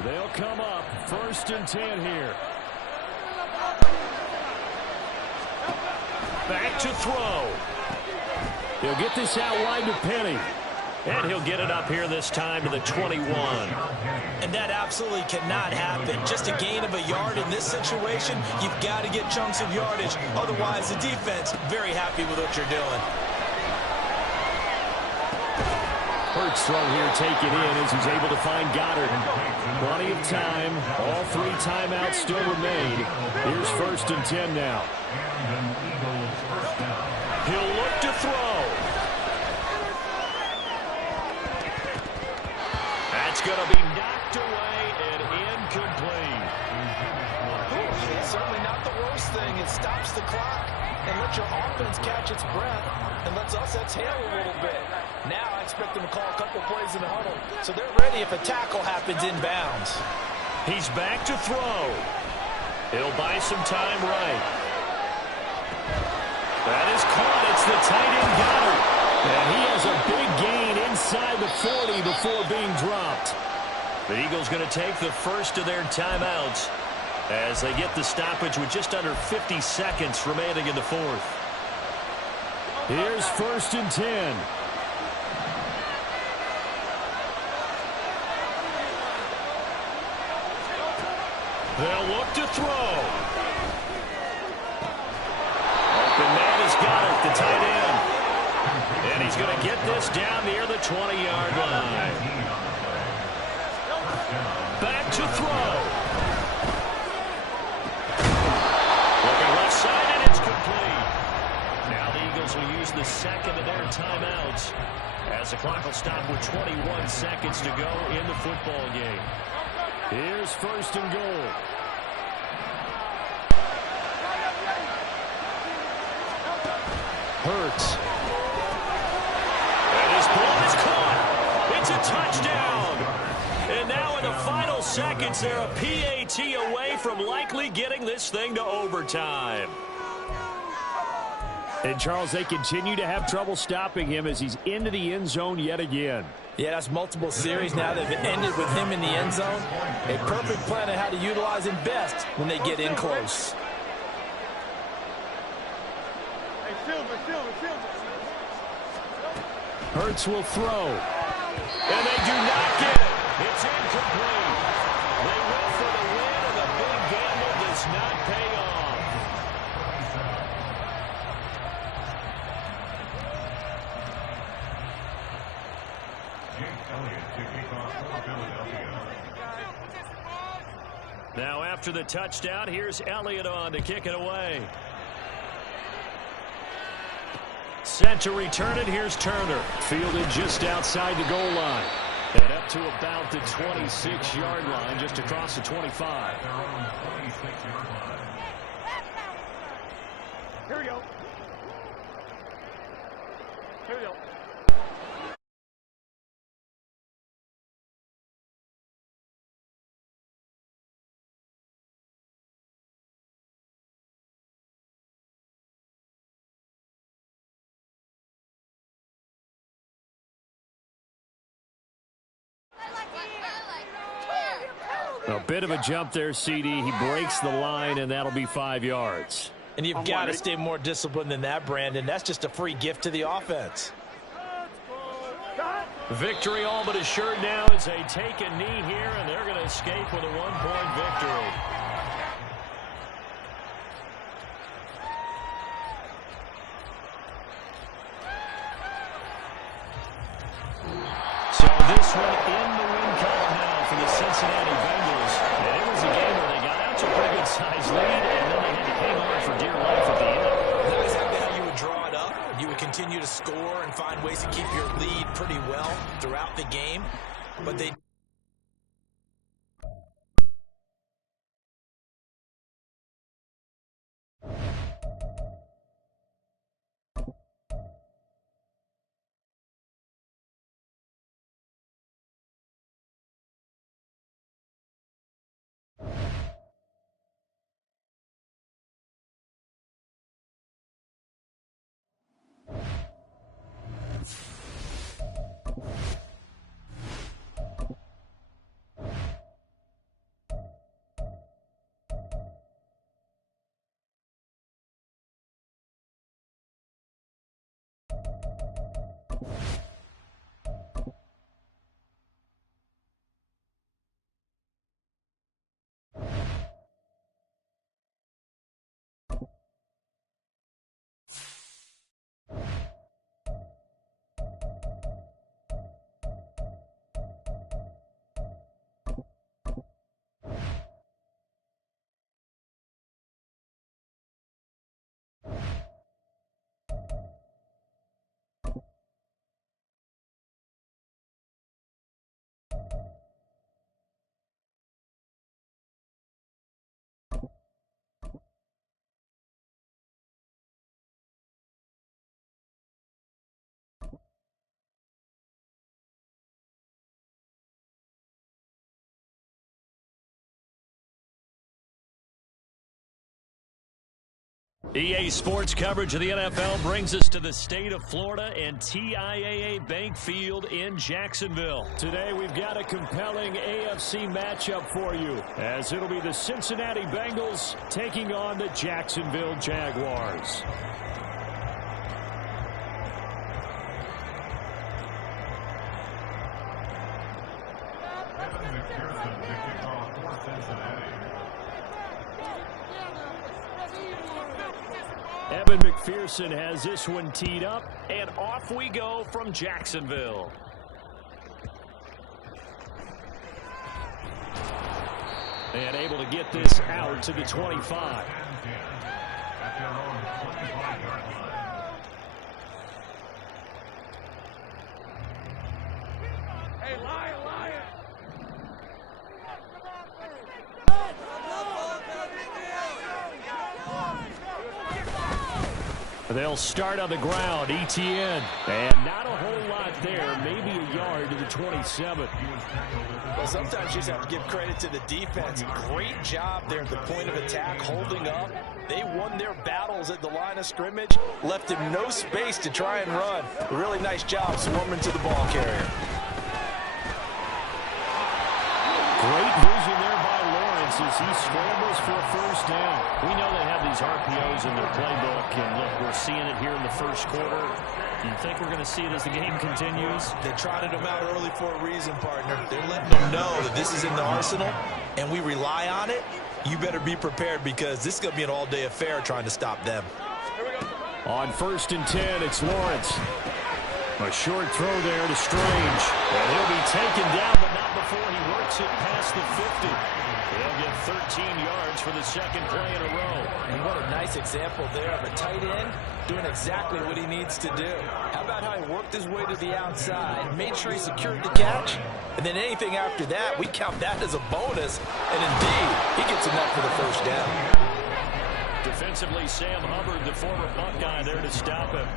They'll come up 1st and 10 here. Back to throw. He'll get this out wide to Penny. And he'll get it up here this time to the 21. And that absolutely cannot happen. Just a gain of a yard in this situation, you've got to get chunks of yardage. Otherwise, the defense, very happy with what you're doing. Hurts throw here taken in as he's able to find Goddard. Plenty of time. All 3 timeouts still remain. Here's 1st and 10 now. He'll look to throw. That's going to be knocked away and incomplete. It's certainly not the worst thing. It stops the clock and lets your offense catch its breath and lets us exhale a little bit. Now I expect them to call a couple plays in the huddle, so they're ready if a tackle happens inbounds. He's back to throw. He'll buy some time right. That is caught. It's the tight end Goddard. And he has a big gain inside the 40 before being dropped. The Eagles going to take the first of their timeouts as they get the stoppage with just under 50 seconds remaining in the fourth. Here's 1st and 10. They'll look to throw. Open man has got it, the tight end. And he's going to get this down near the 20-yard line. Back to throw. Looking left side, and it's complete. Now the Eagles will use the second of their timeouts as the clock will stop with 21 seconds to go in the football game. Here's 1st and goal. Hurts. And his ball is caught. It's a touchdown. And now in the final seconds, they're a PAT away from likely getting this thing to overtime. And, Charles, they continue to have trouble stopping him as he's into the end zone yet again. Yeah, that's multiple series now that have ended with him in the end zone. A perfect plan on how to utilize him best when they get in close. Hurts will throw. And they do not get it. It's incomplete. They went for the win, and the big gamble does not pay off. Now after the touchdown, here's Elliott on to kick it away. Set to return it. Here's Turner. Fielded just outside the goal line. And up to about the 26-yard line, just across the 25. Here we go. Here we go. A bit of a jump there, CD. He breaks the line, and that'll be 5 yards. And you've got to stay more disciplined than that, Brandon. That's just a free gift to the offense. Victory all but assured now as they take a knee here, and they're going to escape with a one-point victory. So this one in the win column now for the Cincinnati Bengals. And it was a game where they got out to a pretty good size lead, and then they had to hang on for dear life at the end. That is exactly how you would draw it up. You would continue to score and find ways to keep your lead pretty well throughout the game. But they EA Sports coverage of the NFL brings us to the state of Florida and TIAA Bank Field in Jacksonville. Today we've got a compelling AFC matchup for you, as it'll be the Cincinnati Bengals taking on the Jacksonville Jaguars. Evan McPherson has this one teed up, and off we go from Jacksonville. And able to get this out to the 25. Hey, Lion! They'll start on the ground. ETN. And not a whole lot there. Maybe a yard to the 27. Well, sometimes you just have to give credit to the defense. Great job there at the point of attack, holding up. They won their battles at the line of scrimmage, left him no space to try and run. A really nice job swarming to the ball carrier. Great vision there by Lawrence as he scrambles for a first down. We know they have these RPOs in their playbook, and look, we're seeing it here in the first quarter. Do you think we're going to see it as the game continues? They trotted them out early for a reason, partner. They're letting them know that this is in the arsenal, and we rely on it. You better be prepared, because this is going to be an all-day affair trying to stop them. On 1st and 10, it's Lawrence. A short throw there to Strange. And he'll be taken down, but not before he works it past the 50. They'll get 13 yards for the second play in a row. And what a nice example there of a tight end doing exactly what he needs to do. How about how he worked his way to the outside, made sure he secured the catch, and then anything after that, we count that as a bonus. And indeed, he gets enough for the first down. Defensively, Sam Hubbard, the former Buckeye, there to stop him.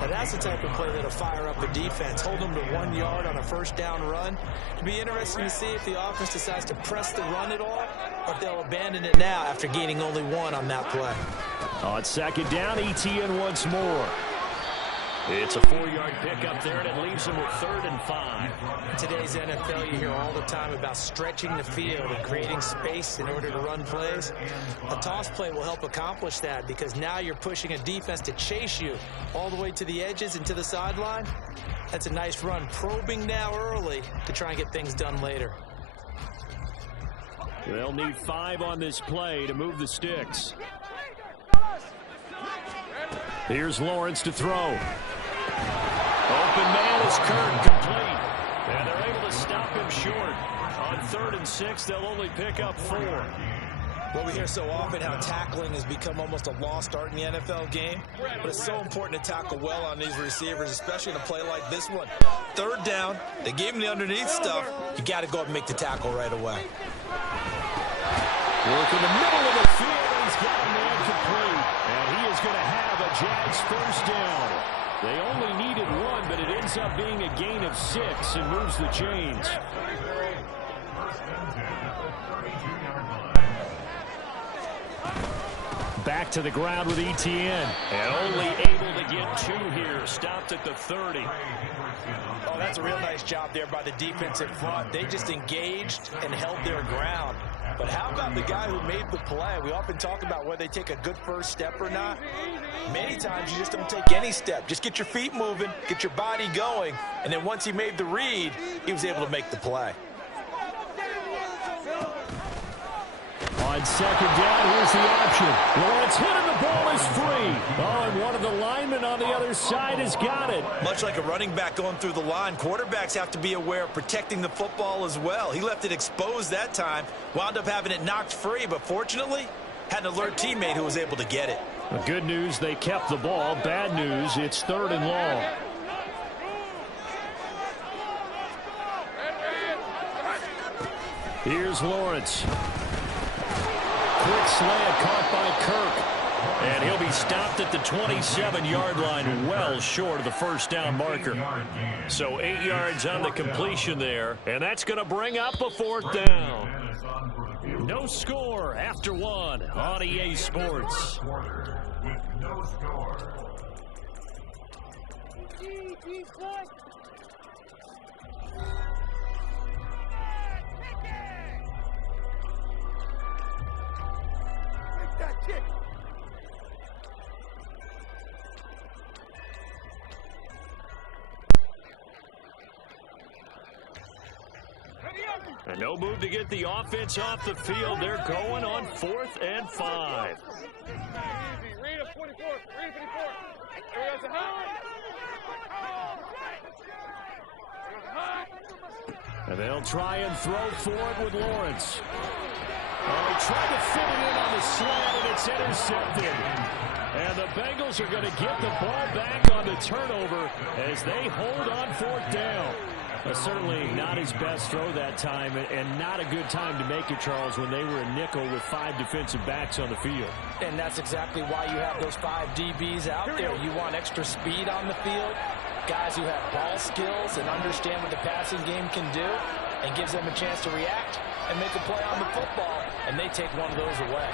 And that's the type of play that'll fire up a defense. Hold them to 1 yard on a first down run. It'll be interesting to see if the offense decides to press the run at all, or if they'll abandon it now after gaining only 1 on that play. On second down, ETN once more. It's a 4-yard pickup there, and it leaves them with 3rd and 5. In today's NFL, you hear all the time about stretching the field and creating space in order to run plays. A toss play will help accomplish that, because now you're pushing a defense to chase you all the way to the edges and to the sideline. That's a nice run, probing now early to try and get things done later. They'll need 5 on this play to move the sticks. Here's Lawrence to throw. Open man is Kirk, complete. And they're able to stop him short. On 3rd and 6, they'll only pick up 4. Well, we hear so often how tackling has become almost a lost art in the NFL game. But it's so important to tackle well on these receivers, especially in a play like this one. 3rd down, they gave him the underneath stuff. You got to go up and make the tackle right away. Work in the middle of the field, and he's got a man complete. And he is going to have a Jags first down. They only needed 1, but it ends up being a gain of 6 and moves the chains. Back to the ground with ETN. And only able to get 2 here. Stopped at the 30. Oh, that's a real nice job there by the defense in front. They just engaged and held their ground. But how about the guy who made the play? We often talk about whether they take a good first step or not. Many times you just don't take any step. Just get your feet moving, get your body going, and then once he made the read, he was able to make the play. On 2nd down, here's the option. Lawrence hit and the ball is free. Oh, and one of the linemen on the other side has got it. Much like a running back going through the line, quarterbacks have to be aware of protecting the football as well. He left it exposed that time, wound up having it knocked free, but fortunately, had an alert teammate who was able to get it. The good news, they kept the ball. Bad news, it's 3rd and long. Here's Lawrence. Quick slant caught by Kirk. And he'll be stopped at the 27-yard line, well short of the first down marker. So 8 yards on the completion there, and that's going to bring up a 4th down. No score after 1 on EA Sports. No score. GG, boy. Take that kick. And no move to get the offense off the field. They're going on 4th and 5. Easy. Read a 24. Read a 54. Everyone's a high. And they'll try and throw forward with Lawrence. Oh, he tried to fit it in on the slant, and it's intercepted. And the Bengals are going to get the ball back on the turnover as they hold on 4th down. Certainly not his best throw that time, and not a good time to make it, Charles, when they were a nickel with 5 defensive backs on the field. And that's exactly why you have those 5 DBs out there. You want extra speed on the field, guys who have ball skills and understand what the passing game can do, and gives them a chance to react and make a play on the football, and they take one of those away.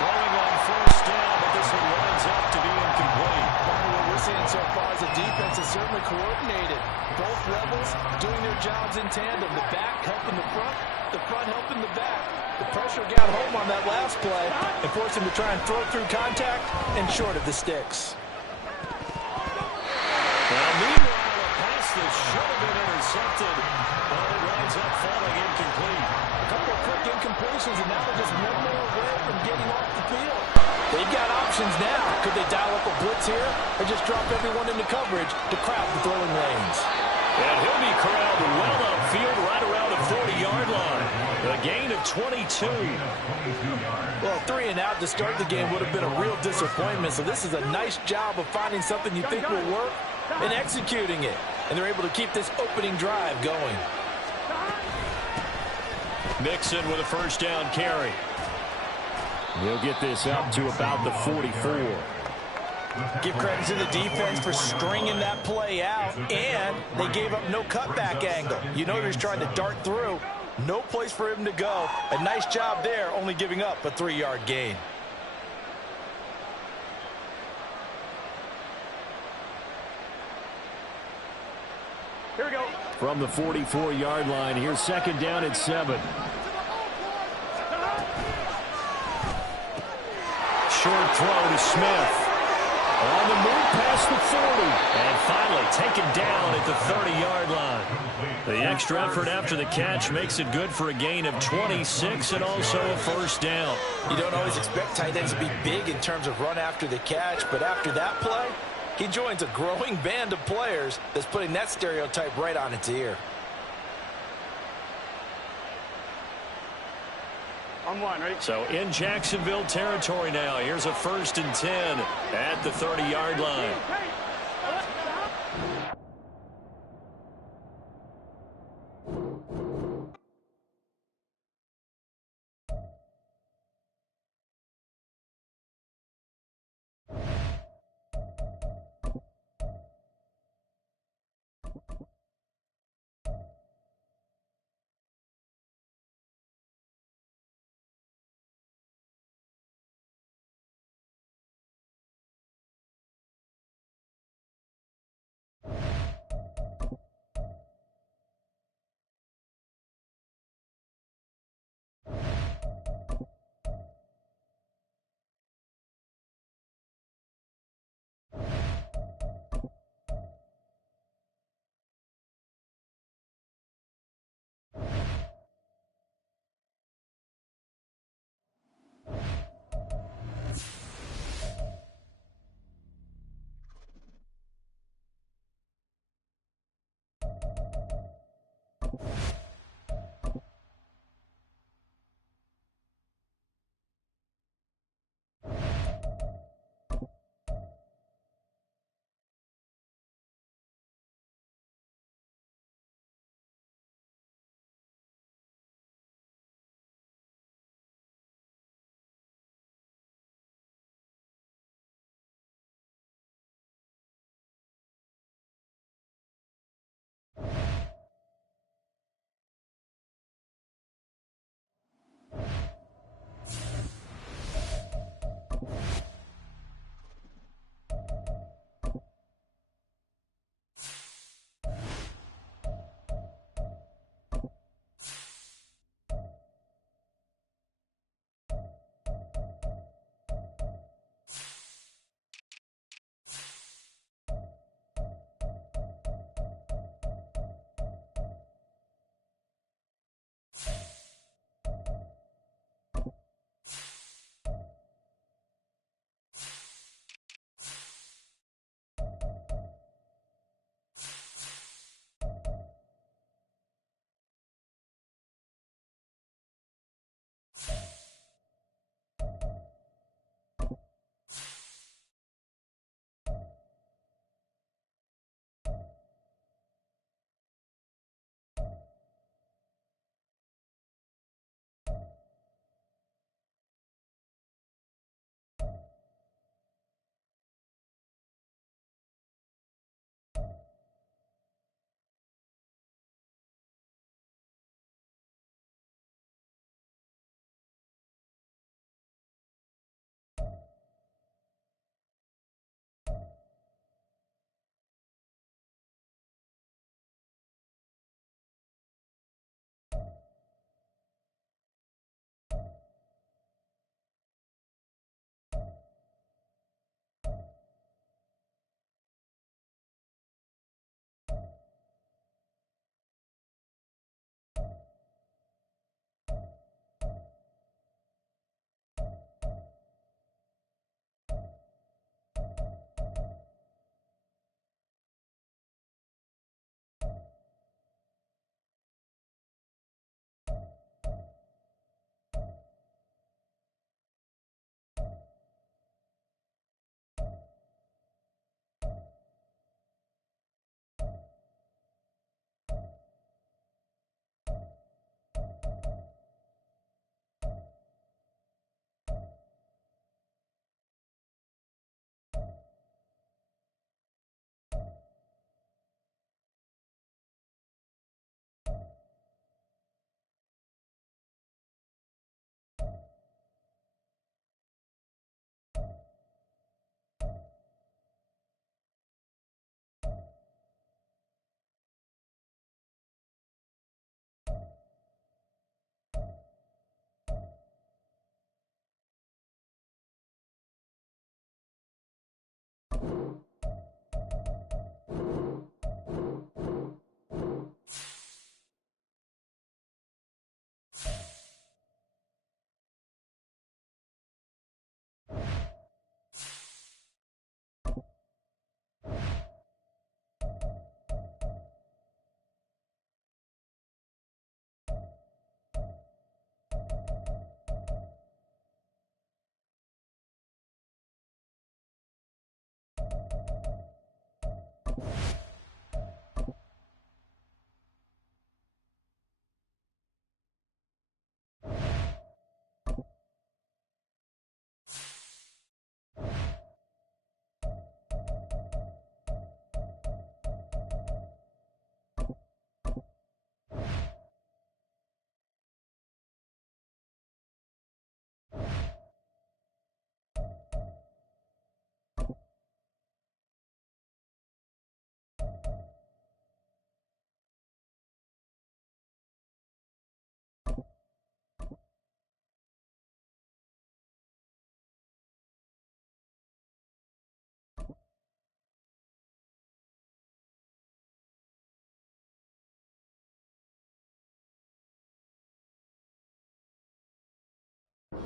Throwing on 1st down, but this one winds up to be incomplete. What we're seeing so far is the defense is certainly coordinated. Both levels doing their jobs in tandem. The back helping the front helping the back. The pressure got home on that last play and forced him to try and throw through contact and short of the sticks. Well, meanwhile, a pass that should have been intercepted. Well, it winds up falling incomplete. A couple of quick incompletions, and now they're just one more away from getting off the field. They've got options now. Could they dial up a blitz here or just drop everyone into coverage to crowd the throwing lanes? And he'll be corralled well upfield right around the 40-yard line. A gain of 22. Well, 3 and out to start the game would have been a real disappointment. So this is a nice job of finding something you think will work and executing it. And they're able to keep this opening drive going. Mixon with a 1st down carry. He'll get this up to about the 44. Give credit to the defense for stringing that play out, and they gave up no cutback angle. You know, he was trying to dart through. No place for him to go. A nice job there, only giving up a 3-yard gain. Here we go. From the 44-yard line, here's 2nd down and 7. Short throw to Smith. On the move past the 40. And finally taken down at the 30-yard line. The extra effort after the catch makes it good for a gain of 26 and also a 1st down. You don't always expect tight ends to be big in terms of run after the catch, but after that play, he joins a growing band of players that's putting that stereotype right on its ear. On 1, right? So in Jacksonville territory now. Here's a 1st and 10 at the 30-yard line. Hey,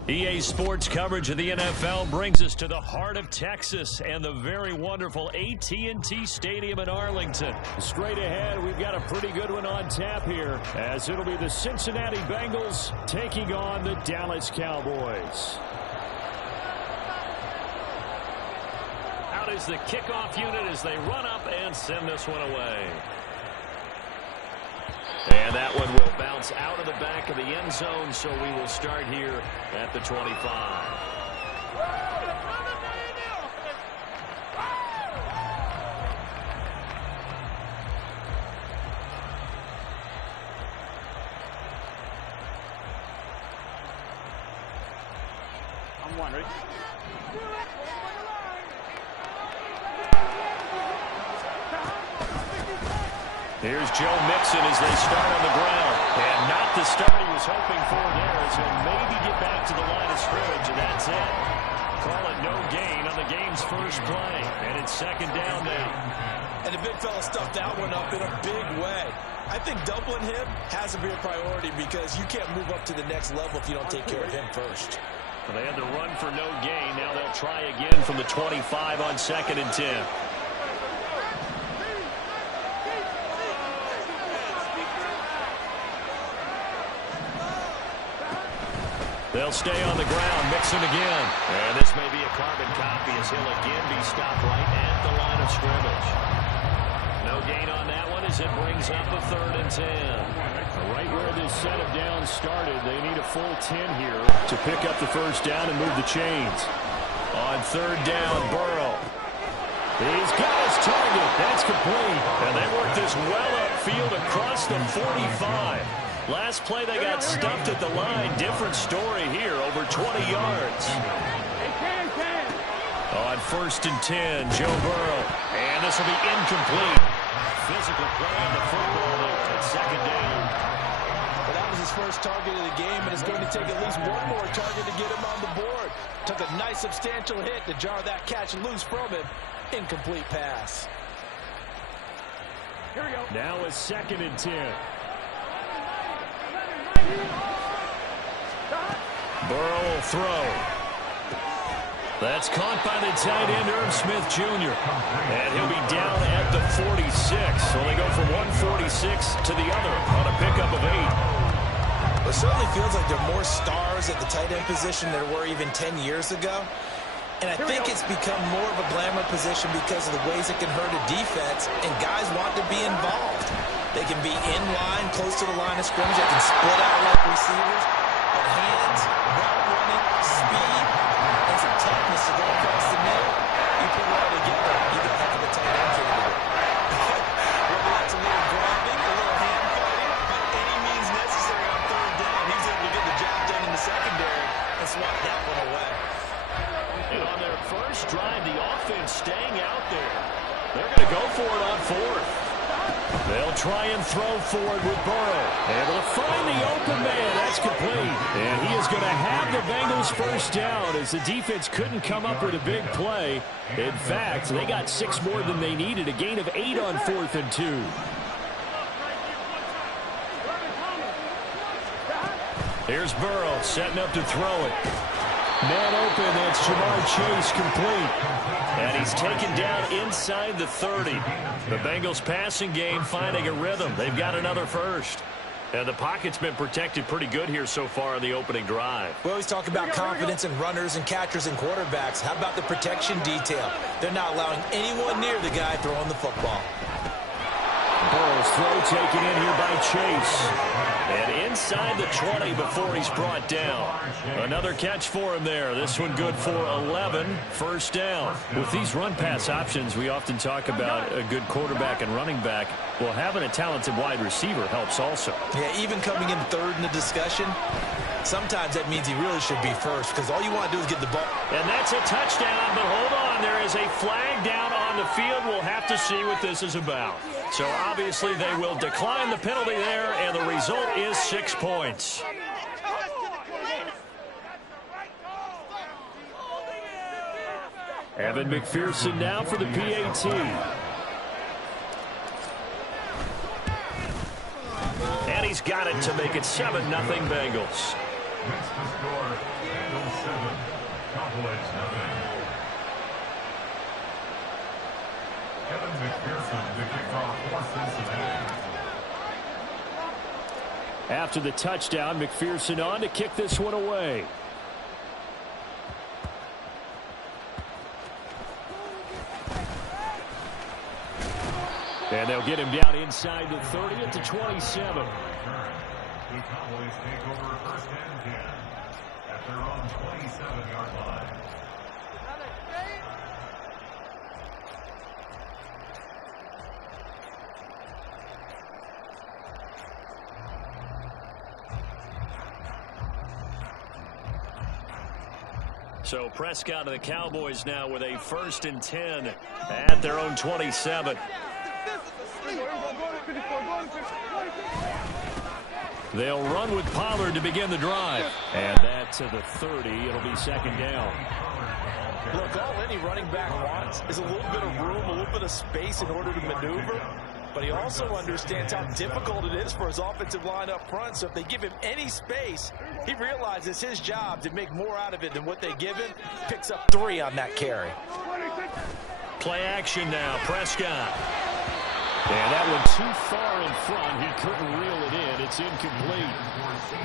EA Sports coverage of the NFL brings us to the heart of Texas and the very wonderful AT&T Stadium in Arlington. Straight ahead, we've got a pretty good one on tap here, as it'll be the Cincinnati Bengals taking on the Dallas Cowboys. Out is the kickoff unit as they run up and send this one away. And that one will bounce out of the back of the end zone, so we will start here at the 25. I'm wondering. Here's Joe Mixon as they start on the ground. And not the start he was hoping for there, as he'll maybe get back to the line of scrimmage, and that's it. Call it no gain on the game's first play. And it's second down now. And the big fella stuffed that one up in a big way. I think doubling him has to be a priority because you can't move up to the next level if you don't take care of him first. Well, they had to run for no gain. Now they'll try again from the 25 on 2nd and 10. They'll stay on the ground. Mixon again. And this may be a carbon copy as he'll again be stopped right at the line of scrimmage. No gain on that one as it brings up a 3rd and 10. Right where this set of downs started, they need a full 10 here to pick up the first down and move the chains. On 3rd down, Burrow. He's got his target. That's complete. And they work this well upfield across the 45. Last play, they got stuffed at the line. Different story here, over 20 yards. On 1st and 10, Joe Burrow. And this will be incomplete. Physical play on the football there at 2nd down. Well, that was his first target of the game, and it's going to take at least one more target to get him on the board. Took a nice substantial hit to jar that catch loose from him. Incomplete pass. Here we go. Now a 2nd and 10. Burrow will throw. That's caught by the tight end, Irv Smith Jr. And he'll be down at the 46. So they go from 146 to the other on a pickup of 8. It certainly feels like there are more stars at the tight end position than there were even 10 years ago. And I think it's become more of a glamour position because of the ways it can hurt a defense, and guys want to be involved. They can be in line, close to the line of scrimmage. They can split out like receivers. But hands, route running, speed, and some toughness to go across the middle. You put it all together, you got a heck of a tight end candidate. Whether that's a little grabbing, a little hand fighting, by any means necessary on 3rd down, he's able to get the job done in the secondary and swat that one away. And on their first drive, the offense staying out there. They're going to go for it on 4th. They'll try and throw forward with Burrow. Able to find the open man. That's complete. And he is going to have the Bengals first down as the defense couldn't come up with a big play. In fact, they got 6 more than they needed. A gain of 8 on 4th and 2. Here's Burrow setting up to throw it. Man open, that's Jamar Chase complete. And he's taken down inside the 30. The Bengals passing game finding a rhythm. They've got another first. And the pocket's been protected pretty good here so far on the opening drive. We always talk about confidence in runners and catchers and quarterbacks. How about the protection detail? They're not allowing anyone near the guy throwing the football. Burrow's throw taken in here by Chase. And inside the 20 before he's brought down. Another catch for him there. This one good for 11. First down. With these run-pass options, we often talk about a good quarterback and running back. Well, having a talented wide receiver helps also. Yeah, even coming in 3rd in the discussion, sometimes that means he really should be first because all you want to do is get the ball. And that's a touchdown, but hold on. There is a flag down on the field. We'll have to see what this is about. So obviously they will decline the penalty there, and the result is 6 points. Evan McPherson now for the PAT. And he's got it to make it 7-0 Bengals. Makes the score Bengals 7, Cowboys nothing. Kevin McPherson to kick off for Cincinnati. After the touchdown, McPherson on to kick this one away. And they'll get him down inside the 30 at the 27. The Cowboys take over first and 10 at their own 27-yard line. So Prescott and the Cowboys now with a first and 10 at their own 27. They'll run with Pollard to begin the drive. And that to the 30. It'll be second down. Look, all any running back wants is a little bit of room, a little bit of space in order to maneuver. But he also understands how difficult it is for his offensive line up front. So if they give him any space, he realizes his job to make more out of it than what they give him. Picks up 3 on that carry. Play action now. Prescott. And that one too far in front. He couldn't reel it in. It's incomplete.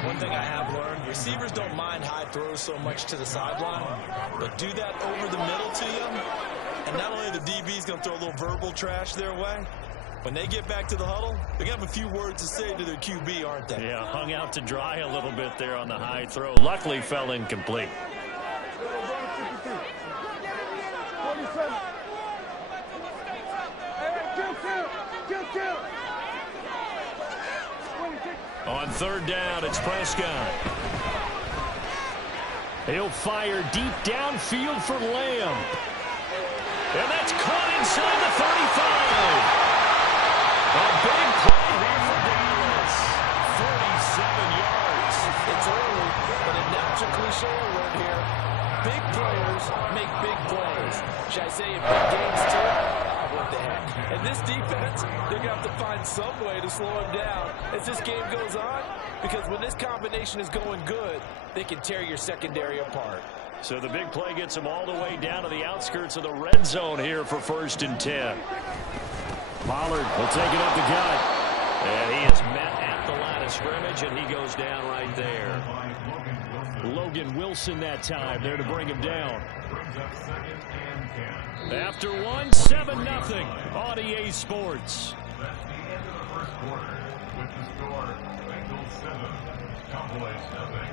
One thing I have learned, receivers don't mind high throws so much to the sideline, but do that over the middle to you, and not only the DB's going to throw a little verbal trash their way, when they get back to the huddle, they're going to have a few words to say to their QB, aren't they? Yeah, hung out to dry a little bit there on the high throw. Luckily fell incomplete. On third down, it's Prescott. He'll fire deep downfield for Lamb. And that's caught inside the 35. A big play here for Dallas. 47 yards. It's early, but a natural cliche alert here. Big players make big plays. Should I say in big games too? What the heck? And this defense, they're going to have to find some way to slow him down as this game goes on, because when this combination is going good, they can tear your secondary apart. So the big play gets them all the way down to the outskirts of the red zone here for first and 10. Pollard will take it up the gut. And he is met at the line of scrimmage, and he goes down right there. Logan Wilson that time there to bring him down. After one, 7-0 on EA Sports. That's the end of the first quarter with the score Bengals 7, Cowboys nothing.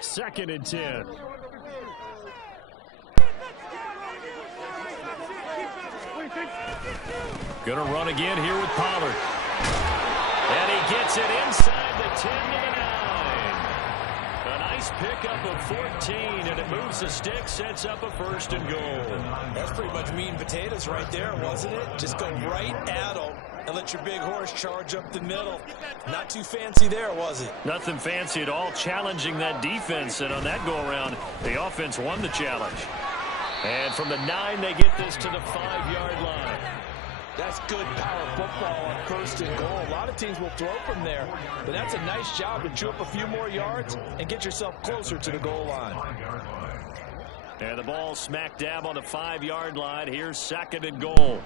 Second and 10. Gonna run again here with Pollard. And he gets it inside the 10 to the 9. A nice pickup of 14, and it moves the stick, sets up a first and goal. That's pretty much meat and potatoes right there, wasn't it? Just go right at them and let your big horse charge up the middle. Not too fancy there, was it? Nothing fancy at all, challenging that defense, and on that go-around, the offense won the challenge. And from the 9, they get this to the 5-yard line. That's good power football on first and goal. A lot of teams will throw from there, but that's a nice job to chew up a few more yards and get yourself closer to the goal line. And the ball smack dab on the 5-yard line. Here's second and goal.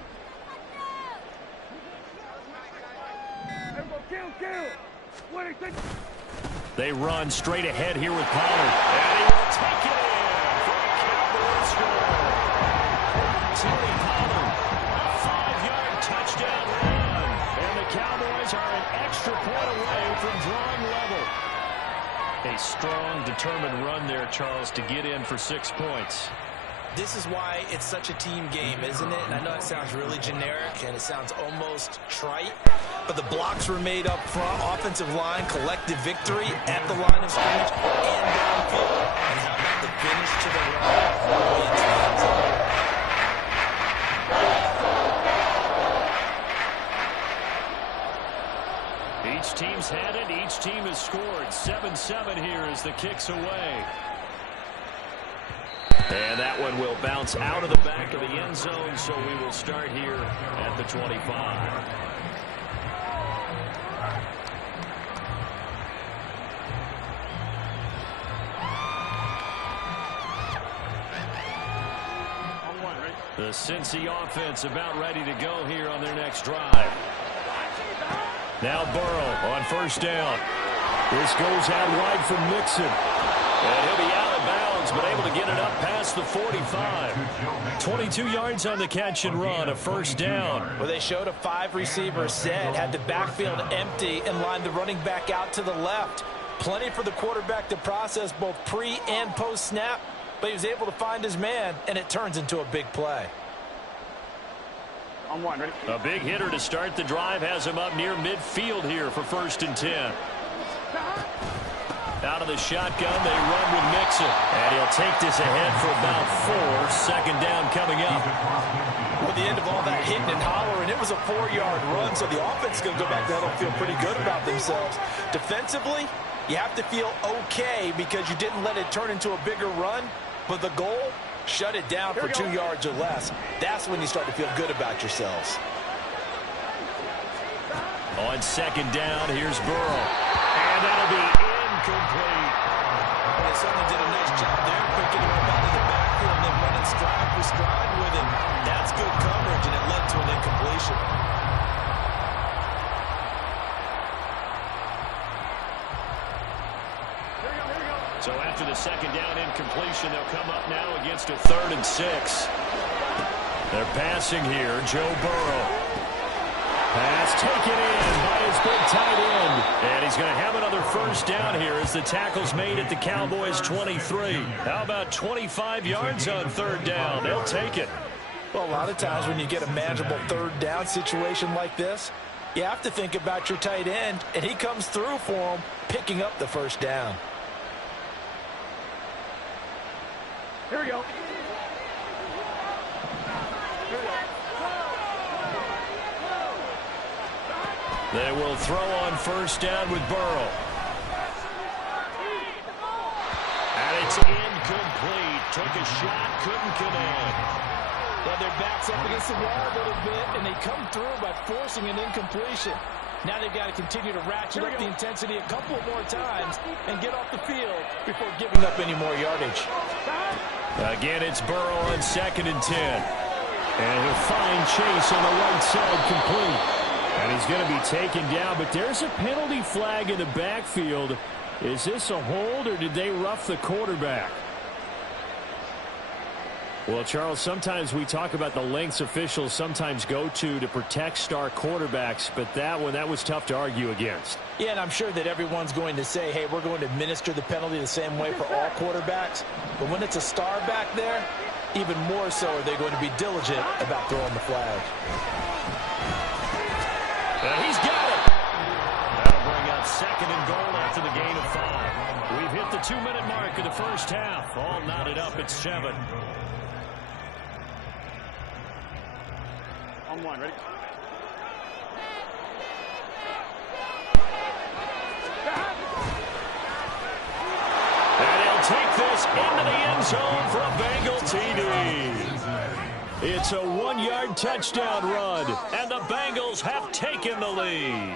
They run straight ahead here with Pollard. And he will take it in for a Cowboys score. Terry Pollard, a 5-yard touchdown run. And the Cowboys are an extra point away from drawing level. A strong, determined run there, Charles, to get in for 6 points. This is why it's such a team game, isn't it? And I know it sounds really generic and it sounds almost trite, but the blocks were made up front, offensive line, collective victory at the line of scrimmage and downfield. And how about the finish to the run? Really into the end zone. Each team's had it. Each team has scored. 7-7 here as the kick's away. And that one will bounce out of the back of the end zone, so we will start here at the 25. The Cincy offense about ready to go here on their next drive. Now Burrow on first down. This goes out wide for Mixon. And he'll be out of bounds, but able to get it up past the 45. 22 yards on the catch and run, a first down. Well, they showed a 5-receiver set, had the backfield empty, and lined the running back out to the left. Plenty for the quarterback to process both pre- and post-snap, but he was able to find his man, and it turns into a big play. On one, ready? A big hitter to start the drive has him up near midfield here for 1st and 10. Out of the shotgun, they run with Mixon. And he'll take this ahead for about 4. Second down coming up. Well, the end of all that hitting and hollering, it was a 4-yard run, so the offense is going to go back there and feel pretty good about themselves. Defensively, you have to feel okay because you didn't let it turn into a bigger run, but the goal, shut it down for 2 yards or less. That's when you start to feel good about yourselves. On second down, here's Burrow. And that'll be incomplete. Well, they certainly did a nice job there, picking him up out of the backfield and then running stride for stride with him. That's good coverage, and it led to an incompletion. So after the second down incompletion, they'll come up now against a 3rd and 6. They're passing here. Joe Burrow. Pass taken in by his big tight end. And he's going to have another first down here as the tackle's made at the Cowboys' 23. How about 25 yards on 3rd down? They'll take it. Well, a lot of times when you get a manageable 3rd down situation like this, you have to think about your tight end, and he comes through for him, picking up the first down. Here we go. They will throw on first down with Burrow. And it's incomplete. Took a shot, couldn't connect. Well, their back's up against the wall a little bit, and they come through by forcing an incompletion. Now they've got to continue to ratchet up the intensity a couple more times and get off the field before giving up any more yardage. Again, it's Burrow on 2nd and 10. And he'll find Chase on the right side complete. And he's going to be taken down, but there's a penalty flag in the backfield. Is this a hold, or did they rough the quarterback? Well, Charles, sometimes we talk about the lengths officials sometimes go to protect star quarterbacks, but that was tough to argue against. Yeah, and I'm sure that everyone's going to say, hey, we're going to administer the penalty the same way for all quarterbacks. But when it's a star back there, even more so are they going to be diligent about throwing the flag. He's got it. That'll bring up 2nd and goal after the gain of 5. We've hit the 2-minute mark of the first half. All knotted up at 7. On one, ready? And he'll take this into the end zone for a Bengal TD. It's a 1-yard touchdown run, and the Bengals have taken the lead.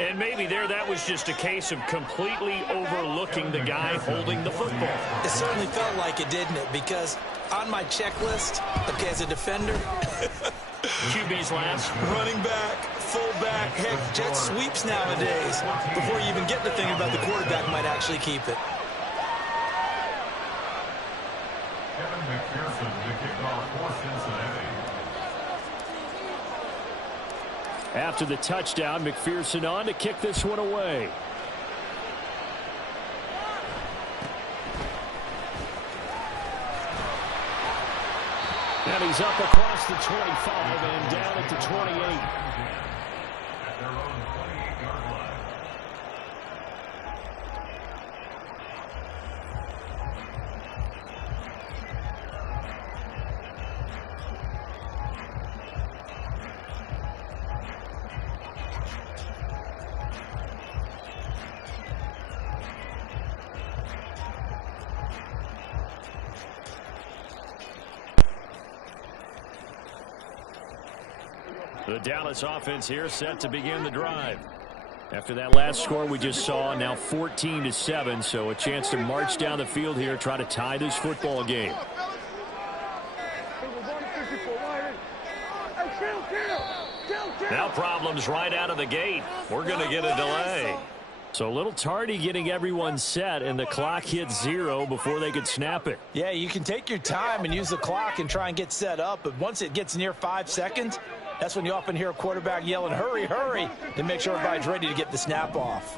And maybe that was just a case of completely overlooking the guy holding the football. It certainly felt like it, didn't it? Because on my checklist, okay, as a defender, QB's last. running back, fullback, heck, jet sweeps nowadays. Before you even get to thinking about the quarterback might actually keep it. Kevin McPherson to kick off for Cincinnati. After the touchdown, McPherson on to kick this one away. And he's up across the 25 and down at the 28. At their own 28-yard line. The Dallas offense here set to begin the drive. After that last score we just saw, now 14-7, so a chance to march down the field here, try to tie this football game. Now problems right out of the gate. We're going to get a delay. So a little tardy getting everyone set, and the clock hits 0 before they could snap it. Yeah, you can take your time and use the clock and try and get set up, but once it gets near 5 seconds, that's when you often hear a quarterback yelling, hurry, hurry, to make sure everybody's ready to get the snap off.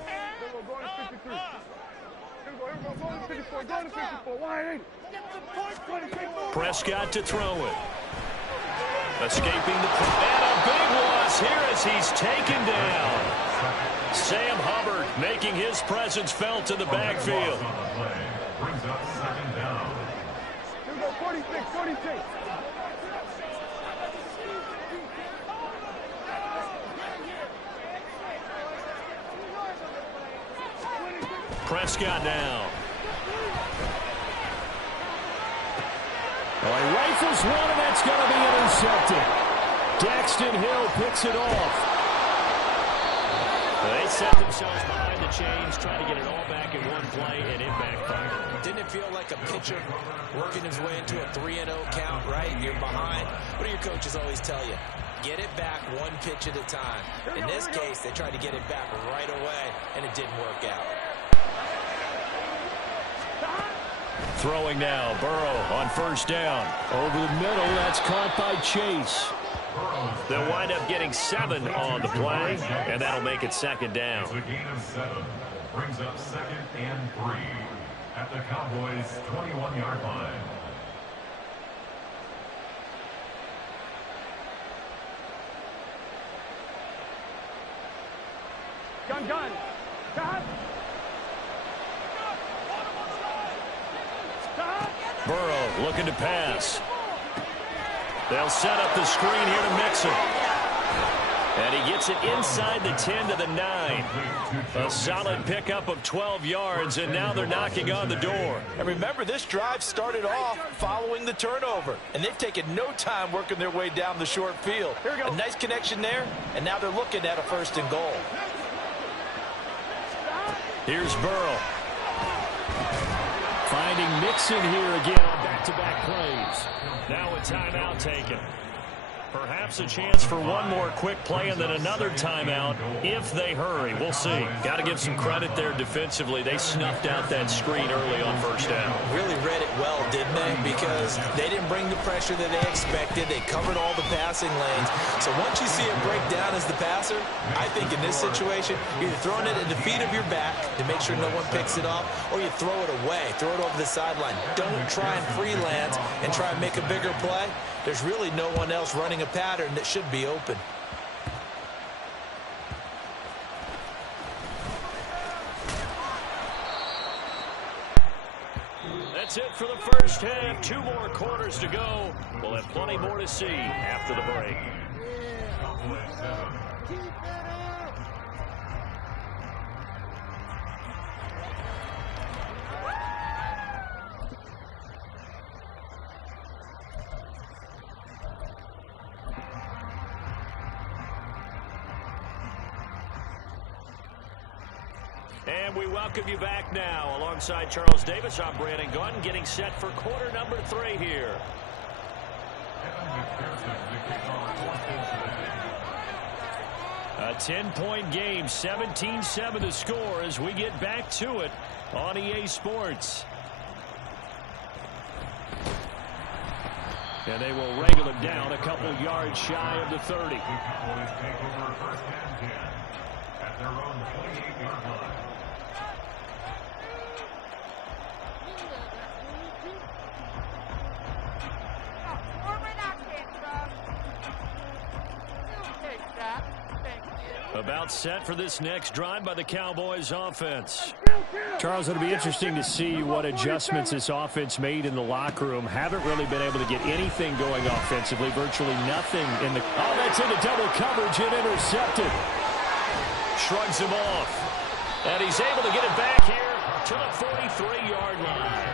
Prescott to throw it. Escaping the play, and a big loss here as he's taken down. Sam Hubbard making his presence felt in the backfield. Brings up second down. Here we go, 46, 46. Prescott now. Well, he rifles one, and that's going to be intercepted. Daxton Hill picks it off. They set themselves behind the chains, trying to get it all back in one play, and it backfired. Didn't it feel like a pitcher working his way into a 3-0 count, right? You're behind. What do your coaches always tell you? Get it back one pitch at a time. In this case, they tried to get it back right away, and it didn't work out. Throwing now, Burrow on first down. Over the middle, that's caught by Chase. They'll wind up getting 7 on the play, and that'll make it second down. It's a gain of 7. Brings up second and 3 at the Cowboys' 21-yard line. Gun. Stop. Burrow looking to pass. They'll set up the screen here to Mixon. And he gets it inside the 10 to the 9. A solid pickup of 12 yards, and now they're knocking on the door. And remember, this drive started off following the turnover, and they've taken no time working their way down the short field. A nice connection there, and now they're looking at a 1st and goal. Here's Burrow. Finding Mixon here again on back-to-back plays. Now a timeout taken. Perhaps a chance for one more quick play and then another timeout if they hurry. We'll see. Got to give some credit there defensively. They snuffed out that screen early on first down. Really read it well, didn't they? Because they didn't bring the pressure that they expected. They covered all the passing lanes. So once you see it break down as the passer, I think in this situation, you're throwing it at the feet of your back to make sure no one picks it off, or you throw it away, throw it over the sideline. Don't try and freelance and try and make a bigger play. There's really no one else running a pattern that should be open. That's it for the first half. 2 more quarters to go. We'll have plenty more to see after the break. And we welcome you back now. Alongside Charles Davis, I'm Brandon Gunn, getting set for quarter number 3 here. A 10-point game, 17-7 the score as we get back to it on EA Sports. And they will wrangle it down a couple yards shy of the 30. Cowboys take over first and 10 at their own 28-yard line. About set for this next drive by the Cowboys offense. Charles, it'll be interesting to see what adjustments this offense made in the locker room. Haven't really been able to get anything going offensively. Virtually nothing in the... Oh, that's into double coverage and intercepted. Shrugs him off. And he's able to get it back here to the 43-yard line.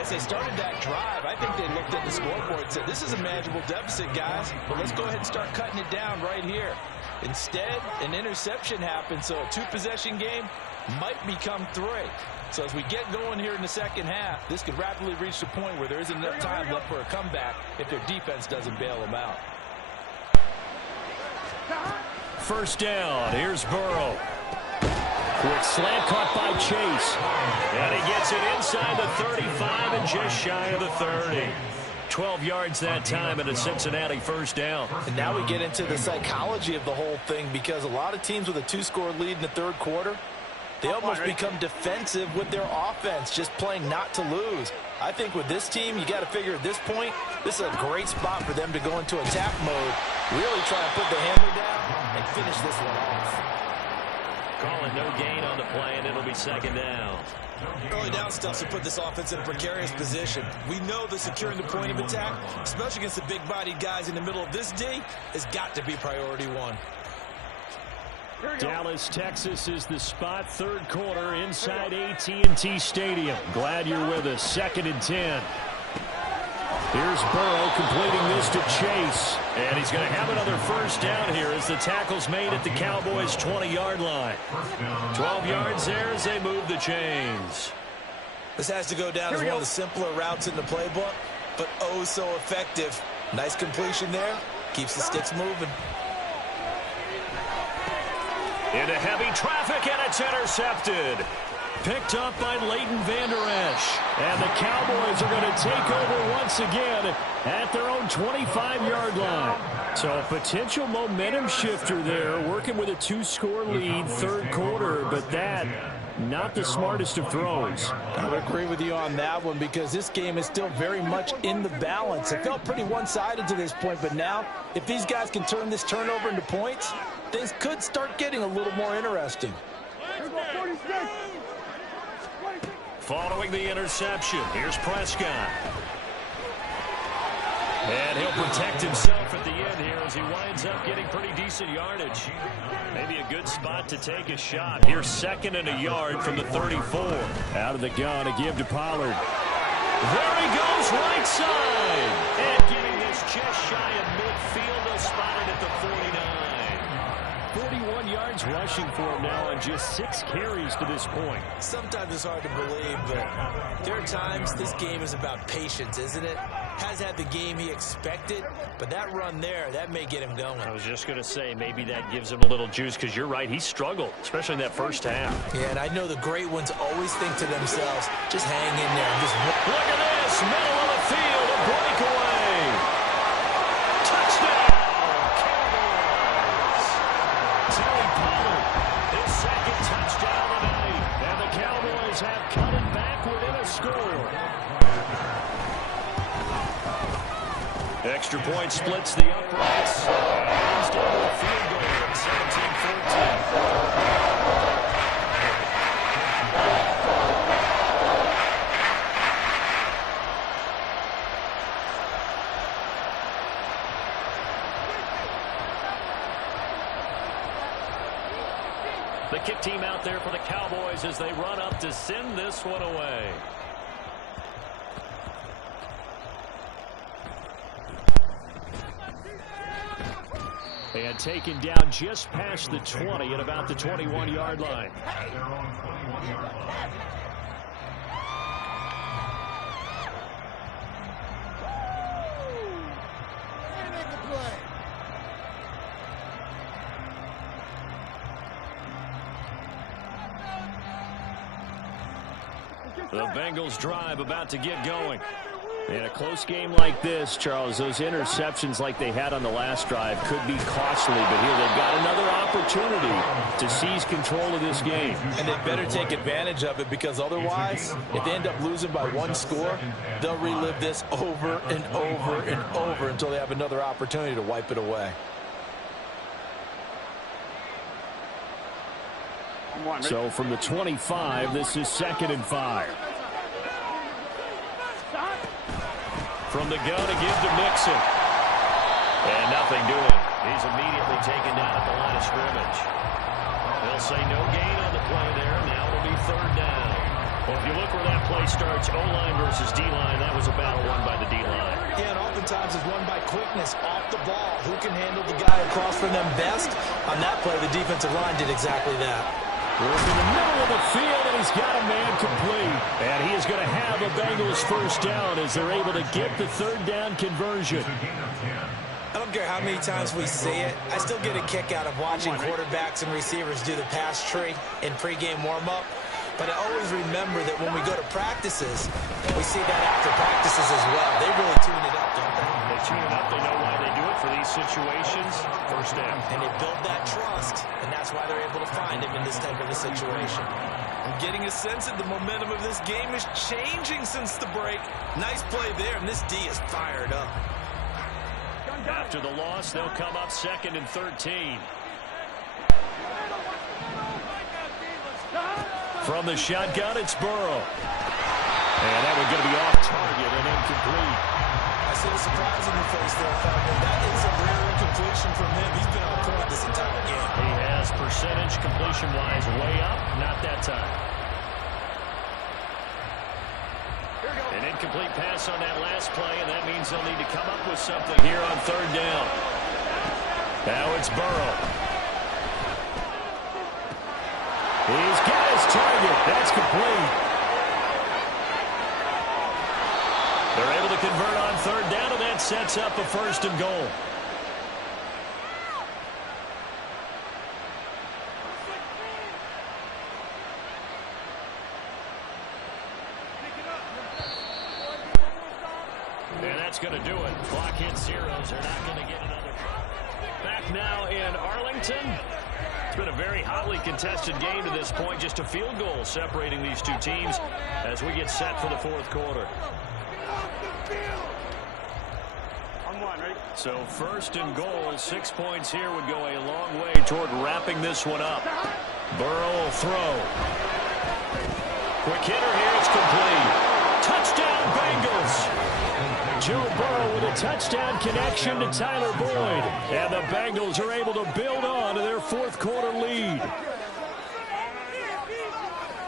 As they started that drive, I think they looked at the scoreboard and said, this is a manageable deficit, guys, but let's go ahead and start cutting it down right here. Instead, an interception happened, so a two-possession game might become three. So as we get going here in the second half, this could rapidly reach the point where there isn't enough time left for a comeback if their defense doesn't bail them out. First down, here's Burrow. Quick slant caught by Chase. And he gets it inside the 35 and just shy of the 30. 12 yards that time and a Cincinnati first down. And now we get into the psychology of the whole thing, because a lot of teams with a two-score lead in the third quarter, they almost become defensive with their offense, just playing not to lose. I think with this team, you got to figure at this point, this is a great spot for them to go into attack mode, really try to put the hammer down and finish this one off. Calling no gain on the play, and it'll be second down. Early down stuff to put this offense in a precarious position. We know that securing the point of attack, especially against the big-bodied guys in the middle of this D, has got to be priority one. Dallas, Texas is the spot. Third quarter inside AT&T Stadium. Glad you're with us. 2nd and 10. Here's Burrow completing this to Chase. And he's going to have another first down here as the tackle's made at the Cowboys' 20-yard line. 12 yards there as they move the chains. This has to go down as one of the simpler routes in the playbook, but oh so effective. Nice completion there. Keeps the sticks moving. Into heavy traffic, and it's intercepted. Picked up by Leighton Vander Esch. And the Cowboys are going to take over once again at their own 25-yard line. So a potential momentum shifter there, working with a two-score lead, third quarter, but that, not the smartest of throws. I would agree with you on that one, because this game is still very much in the balance. It felt pretty one-sided to this point, but now, if these guys can turn this turnover into points, things could start getting a little more interesting. Following the interception, here's Prescott. And he'll protect himself at the end here as he winds up getting pretty decent yardage. Maybe a good spot to take a shot. Here's 2nd and a yard from the 34. Out of the gun, a give to Pollard. There he goes, right side. And getting this just shy of midfield, they'll spot it at the 49. 41 yards rushing for him now on just 6 carries to this point. Sometimes it's hard to believe, but there are times this game is about patience, isn't it? Has had the game he expected, but that run there, that may get him going. I was just going to say, maybe that gives him a little juice, because you're right, he struggled, especially in that first half. Yeah, and I know the great ones always think to themselves, just hang in there. And just look at this, middle of the field, a breakaway. Touchdown, Cowboys. Tony Pollard, his 2nd touchdown tonight, and the Cowboys have cut it back within a score. Extra point splits the uprights. And he's down to a field goal at 17-14. The kick team out there for the Cowboys as they run up to send this one away. And taken down just past the 20 at about the 21-yard line. The Bengals drive about to get going. In a close game like this, Charles, those interceptions like they had on the last drive could be costly, but here they've got another opportunity to seize control of this game. And they better take advantage of it, because otherwise, if they end up losing by 1 score, they'll relive this over and over and over until they have another opportunity to wipe it away. So from the 25, this is 2nd and 5. From the gun to give to Mixon. And nothing doing. He's immediately taken down at the line of scrimmage. They'll say no gain on the play there. Now it'll be 3rd down. play starts O-line versus D-line. That was a battle won by the D-line. Yeah, and oftentimes it's won by quickness off the ball. Who can handle the guy across from them best? On that play, the defensive line did exactly that. Work in the middle of the field, and he's got a man complete. And he is going to have a Bengals first down as they're able to get the third down conversion. I don't care how many times we see it. I still get a kick out of watching quarterbacks and receivers do the pass tree in pregame warm-up. But I always remember that when we go to practices, we see that after practices as well. They really tune it up, don't they? They tune it up. They know why they do it for these situations. First down. And they build that trust, and that's why they're able to find him in this type of a situation. I'm getting a sense that the momentum of this game is changing since the break. Nice play there, and this D is fired up. After the loss, they'll come up 2nd and 13. From the shotgun, it's Burrow. And that one's going to be off target and incomplete. I see the surprise in your face there, partner. That is a rare incompletion from him. He's been on point this entire game. He has percentage completion-wise way up. Not that time. An incomplete pass on that last play, and that means they'll need to come up with something here on third down. Now it's Burrow. He's got his target. That's complete. They're able to convert on third down, and that sets up a 1st and goal. And that's going to do it. Clock hits zeros. They're not going to get another. Back now in Arlington. It's been a very hotly contested game to this point. Just a field goal separating these two teams as we get set for the 4th quarter. So 1st and goal, 6 points here would go a long way toward wrapping this one up. Burrow will throw. Quick hitter here, it's complete. Touchdown Bengals. Joe Burrow with a touchdown connection to Tyler Boyd. And the Bengals are able to build on to their 4th quarter lead.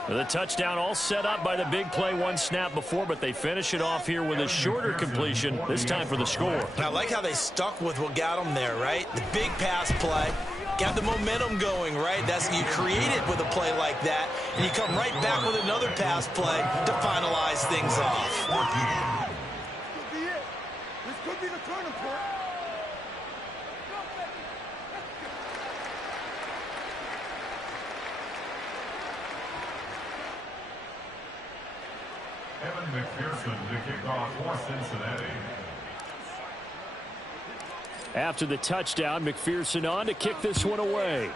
The touchdown all set up by the big play 1 snap before, but they finish it off here with a shorter completion, this time for the score. I like how they stuck with what got them there, right? The big pass play, got the momentum going, right? That's you create it with a play like that, and you come right back with another pass play to finalize things off. This could be the turning point. Evan McPherson to kick off for Cincinnati. After the touchdown, McPherson on to kick this one away.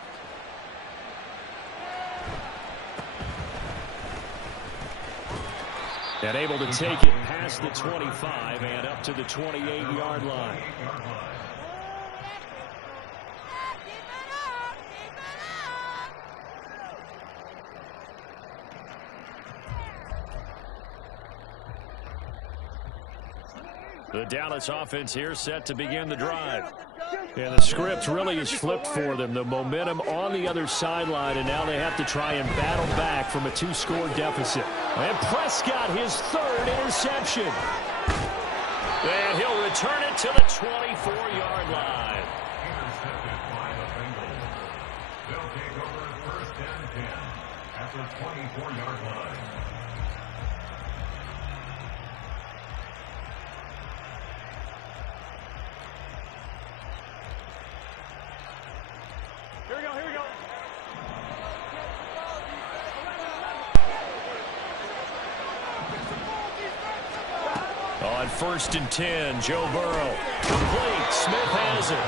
And able to take it past the 25 and up to the 28-yard line. The Dallas offense here set to begin the drive. And the script really is flipped for them. The momentum on the other sideline, and now they have to try and battle back from a 2-score deficit. And Prescott, his 3rd interception. And he'll return it to the 24-yard line. Intercepted by the Bengals. They'll take over 1st and 10 at the 24-yard line. Here we go. On 1st and 10, Joe Burrow. Complete. Smith has it.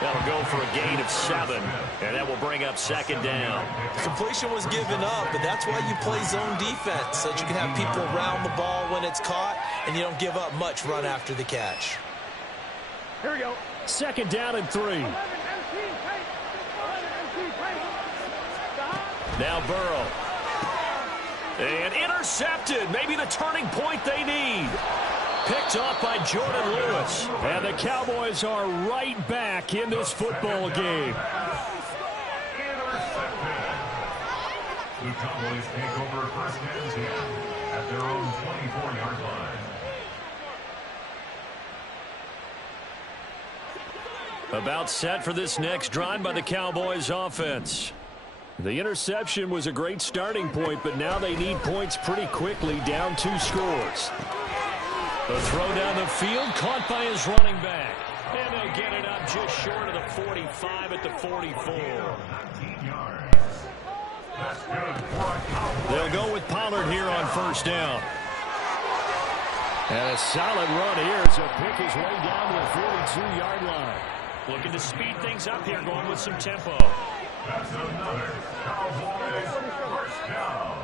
That'll go for a gain of 7. And that will bring up 2nd down. Completion was given up, but that's why you play zone defense, so that you can have people around the ball when it's caught, and you don't give up much run after the catch. Here we go. 2nd down and 3. Now Burrow. And intercepted. Maybe the turning point they need. Picked off by Jordan Lewis. And the Cowboys are right back in this football game. The Cowboys take over first and 10 at their own 24-yard line. About set for this next drive by the Cowboys offense. The interception was a great starting point, but now they need points pretty quickly, down 2 scores. The throw down the field, caught by his running back. And they'll get it up just short of the 45 at the 44. They'll go with Pollard here on first down. And a solid run here as he'll pick his way down to the 42-yard line. Looking to speed things up here, going with some tempo. That's another Cowboys first down.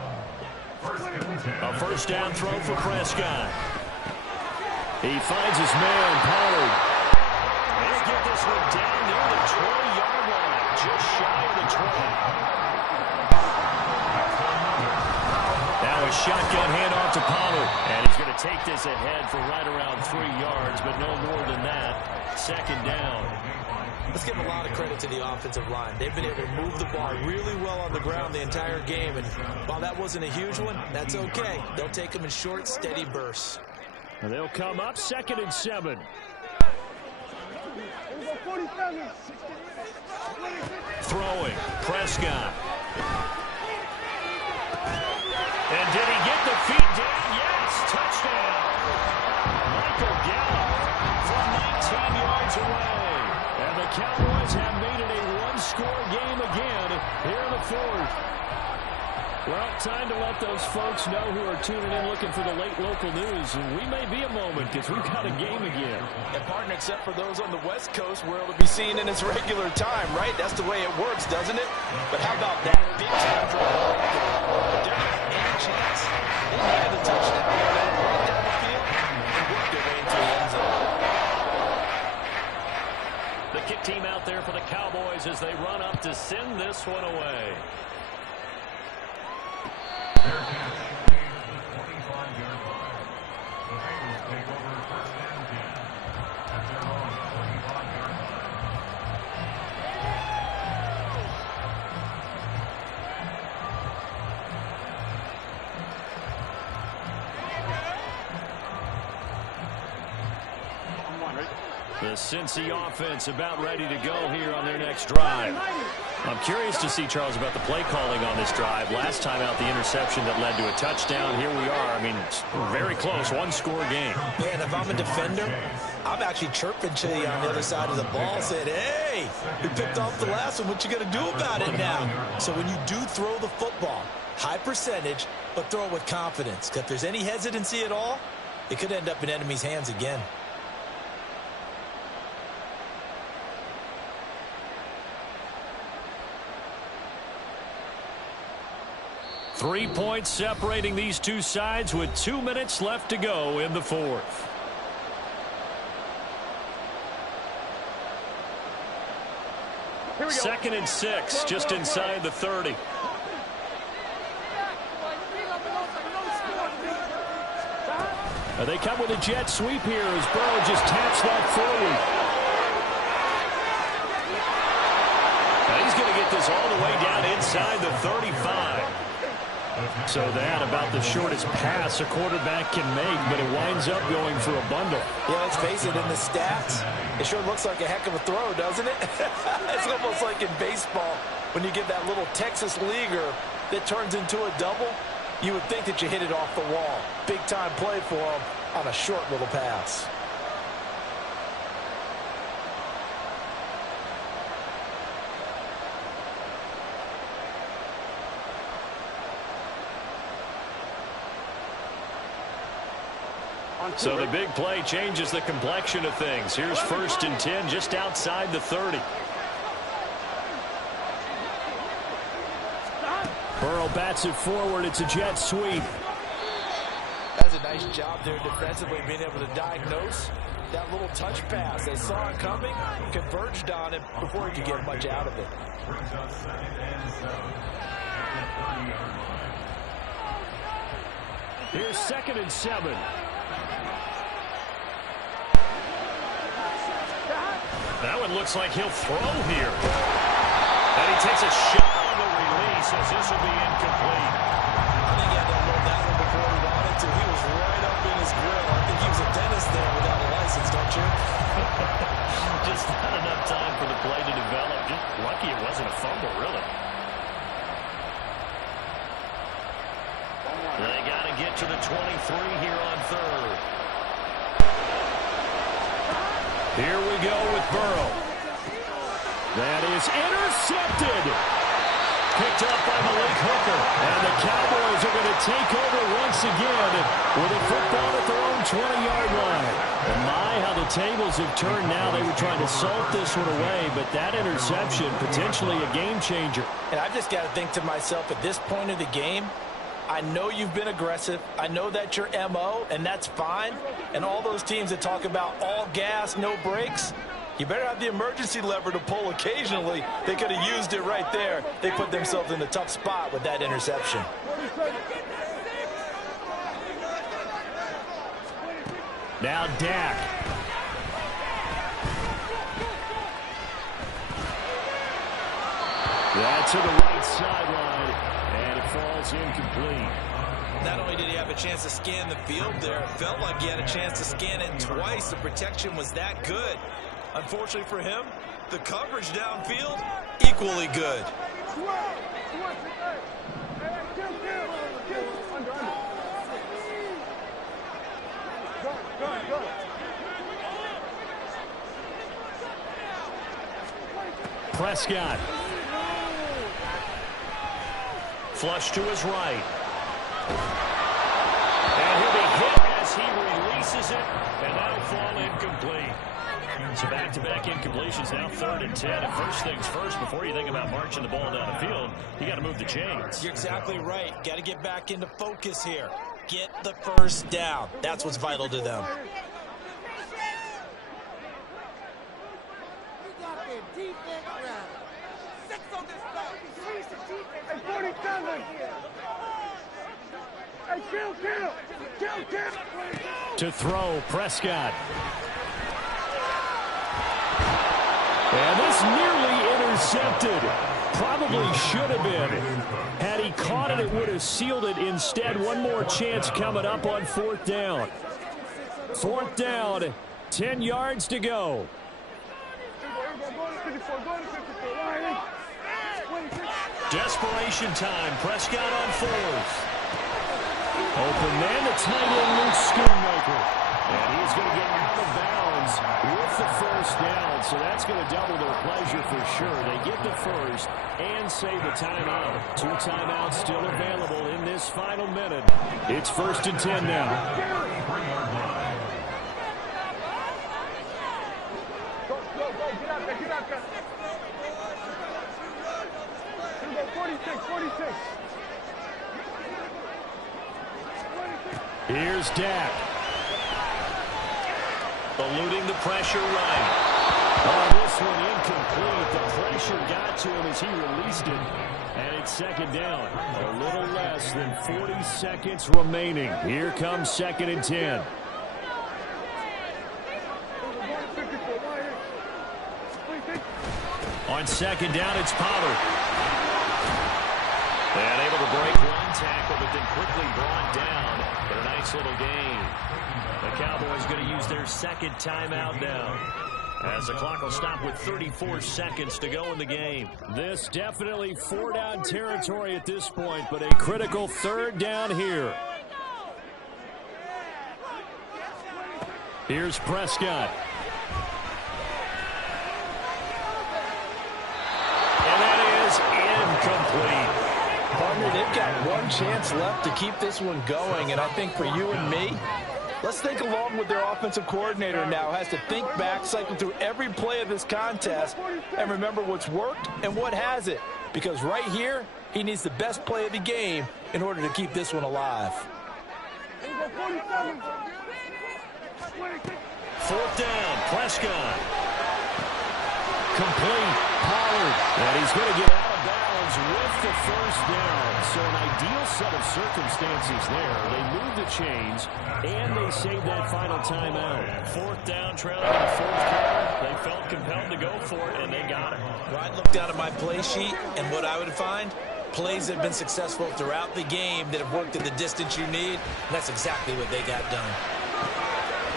First and 10. A first down throw for Prescott. He finds his man, Pollard. He'll get this one down near the 20-yard line, just shy of the 20. Now a shotgun handoff to Pollard. And he's going to take this ahead for right around 3 yards, but no more than that. Second down. Let's give a lot of credit to the offensive line. They've been able to move the ball really well on the ground the entire game. And while that wasn't a huge one, that's okay. They'll take them in short, steady bursts. And they'll come up 2nd and 7. Throwing, Prescott. And did he get the feet down? Yes, touchdown. Michael Gallup from 19 yards away. And the Cowboys have made it a one-score game again here in the 4th. Well, time to let those folks know who are tuning in looking for the late local news. And we may be a moment because we've got a game again. And partner, except for those on the West Coast, where it'll be seen in its regular time, right? That's the way it works, doesn't it? But how about that big time drive? There ain't any chance. They had the touchdown right down the field and worked their way into the end zone. The kick team out there for the Cowboys as they run up to send this one away. Their catch made at the 25-yard line. The Bengals take over first and 10 at their own 25-yard line. The Cincy offense about ready to go here on their next drive. I'm curious to see, Charles, about the play calling on this drive. Last time out, the interception that led to a touchdown. Here we are. I mean, it's very close, one-score game. Man, if I'm a defender, I'm actually chirping to you on the other side of the ball, saying, hey, we picked off the last one. What you going to do about it now? So when you do throw the football, high percentage, but throw it with confidence. Because if there's any hesitancy at all, it could end up in enemy's hands again. Three points separating these two sides with 2 minutes left to go in the 4th. Second and 6, just inside the 30. They come with a jet sweep here as Burrow just taps that forward. Now he's going to get this all the way down inside the 35. So that about the shortest pass a quarterback can make, but it winds up going for a bundle. Yeah, let's face it, in the stats, it sure looks like a heck of a throw, doesn't it? It's almost like in baseball when you get that little Texas leaguer that turns into a double. You would think that you hit it off the wall. Big-time play for him on a short little pass. So the big play changes the complexion of things. Here's 1st and 10 just outside the 30. Burrow bats it forward. It's a jet sweep. That's a nice job there defensively, being able to diagnose that little touch pass. They saw it coming, converged on it before he could get much out of it. Brings us 2nd and 7 at the 30-yard line. Here's 2nd and 7. That one looks like he'll throw here. And he takes a shot on the release. he says this will be incomplete. I think he had to unload that one before he wanted to. He was right up in his grill. I think he was a dentist there without a license, don't you? Just not enough time for the play to develop. Just lucky it wasn't a fumble, really. They got to get to the 23 here on third. Here we go with Burrow. That is intercepted. Picked up by Malik Hooker. And the Cowboys are going to take over once again with a football at their own 20-yard line. And my, how the tables have turned now. They were trying to salt this one away, but that interception, potentially a game changer. And I've just got to think to myself, at this point of the game, I know you've been aggressive. I know that's your MO, and that's fine. And all those teams that talk about all gas, no brakes, you better have the emergency lever to pull occasionally. They could have used it right there. They put themselves in a tough spot with that interception. Now Dak. That's to the right sideline, and it falls incomplete. Not only did he have a chance to scan the field there, it felt like he had a chance to scan it twice. The protection was that good. Unfortunately for him, the coverage downfield, equally good. Prescott. Flush to his right. And he'll be hit as he releases it, and that'll fall incomplete. So back-to-back incompletions, now 3rd and 10. And first things first, before you think about marching the ball down the field, you got to move the chains. You're exactly right. Got to get back into focus here. Get the first down. That's what's vital to them. To throw, Prescott. And this nearly intercepted. Probably should have been. Had he caught it, it would have sealed it. Instead, one more chance coming up on 4th down. 4th down, 10 yards to go. Desperation time. Prescott on 4th. Open man, the tight end, Luke Schoonmaker. And he's going to get out of bounds with the first down. So that's going to double their pleasure for sure. They get the first and save the timeout. 2 timeouts still available in this final minute. It's 1st and 10 now. Here's Dak. Eluding the pressure right. On this one, incomplete. The pressure got to him as he released it. And it's 2nd down. A little less than 40 seconds remaining. Here comes 2nd and 10. On 2nd down, it's Pollard. And able to break one tackle, but then quickly brought down. But a nice little gain. The Cowboys going to use their 2nd timeout now, as the clock will stop with 34 seconds to go in the game. This definitely 4-down territory at this point, but a critical 3rd down here. Here's Prescott. And that is incomplete. Partner, they've got one chance left to keep this one going, and I think for you and me, let's think along with their offensive coordinator now. Has to think back, cycle through every play of this contest, and remember what's worked and what hasn't. Because right here, he needs the best play of the game in order to keep this one alive. 4th down, Prescott. Complete, Pollard. And he's going to get out of bounds with the first down. So an ideal set of circumstances there. They move the chains, and they save that final timeout. 4th down, trailing in the 4th quarter. They felt compelled to go for it, and they got it. Well, I'd look down at my play sheet, and what I would find, Plays that have been successful throughout the game that have worked at the distance you need. And that's exactly what they got done.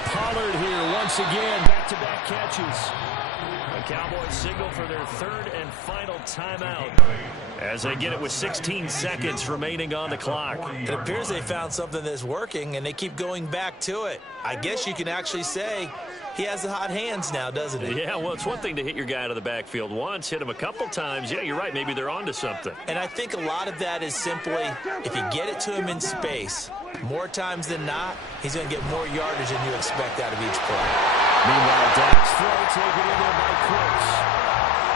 Pollard here once again. Back-to-back catches. The Cowboys signal for their third and final timeout as they get it with 16 seconds remaining on the clock. It appears they found something that's working, and they keep going back to it. I guess you can actually say he has the hot hands now, doesn't he? Yeah, well, it's one thing to hit your guy out of the backfield once, hit him a couple times. Yeah, you're right. Maybe they're onto something. And I think a lot of that is simply if you get it to him in space, more times than not, he's going to get more yardage than you expect out of each play. Meanwhile, Dak's throw taken in there by Crooks.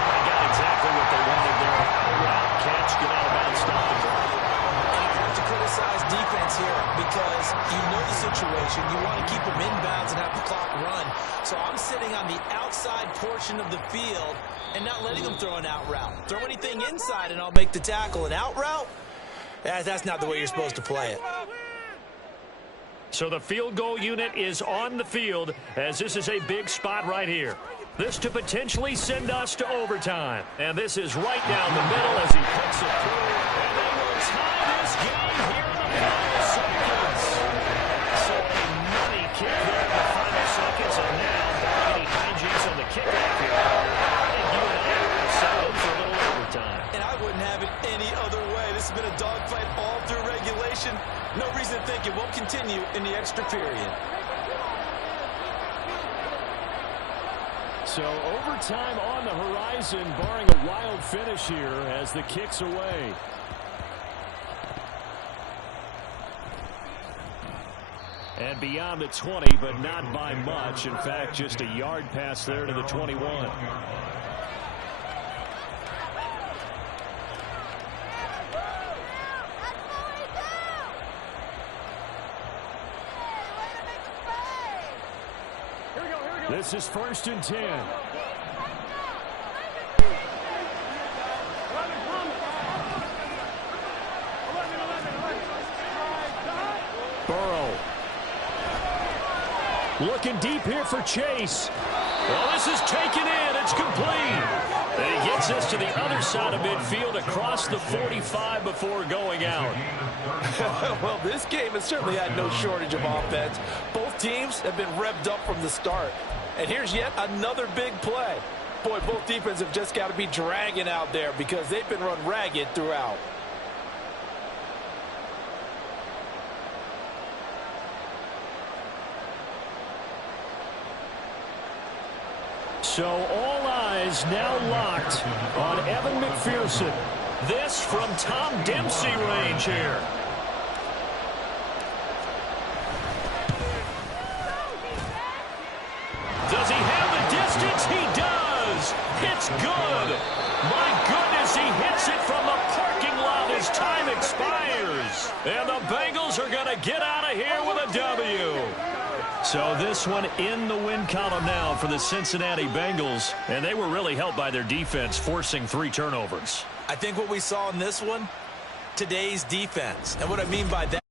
They got exactly what they wanted there. Route catch, get out of bounds, stop the clock. And you have to criticize defense here because you know the situation. You want to keep them inbounds and have the clock run. So I'm sitting on the outside portion of the field and not letting them throw an out route. Throw anything inside and I'll make the tackle. An out route? That's not the way you're supposed to play it. So the field goal unit is on the field as this is a big spot right here. This to potentially send us to overtime. And this is right down the middle as he puts it through. And they will tie this game here in the final seconds. So a money kick here in the final seconds. And now, any hijinks on the kickoff here. I think you and I are excited for a little overtime. And I wouldn't have it any other way. This has been a dogfight all through regulation. No reason to think it won't continue in the extra period. So overtime on the horizon, barring a wild finish here as the kick's away. And beyond the 20, but not by much. In fact, just a yard pass there to the 21. This is 1st and 10. Burrow. Looking deep here for Chase. Well, this is taken in. It's complete. And he gets this to the other side of midfield across the 45 before going out. Well, this game has certainly had no shortage of offense. Both teams have been revved up from the start. And here's yet another big play. Boy, both defenses have just got to be dragging out there because they've been run ragged throughout. So all eyes now locked on Evan McPherson. This from Tom Dempsey range here. Does he have the distance? He does. It's good. My goodness, he hits it from the parking lot as time expires. And the Bengals are going to get out of here with a W. So this one in the win column now for the Cincinnati Bengals. And they were really helped by their defense, forcing 3 turnovers. I think what we saw in this one, today's defense. And what I mean by that,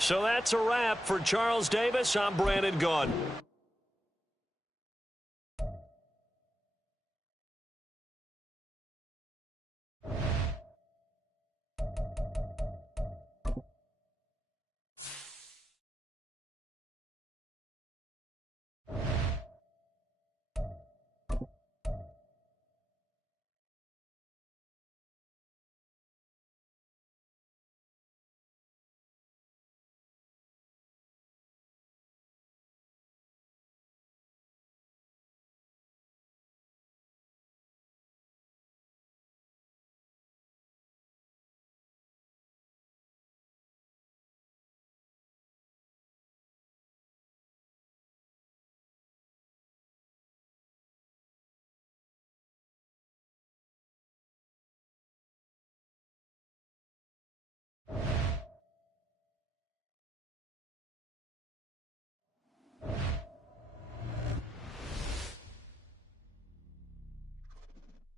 so that's a wrap for Charles Davis. I'm Brandon Gaudin.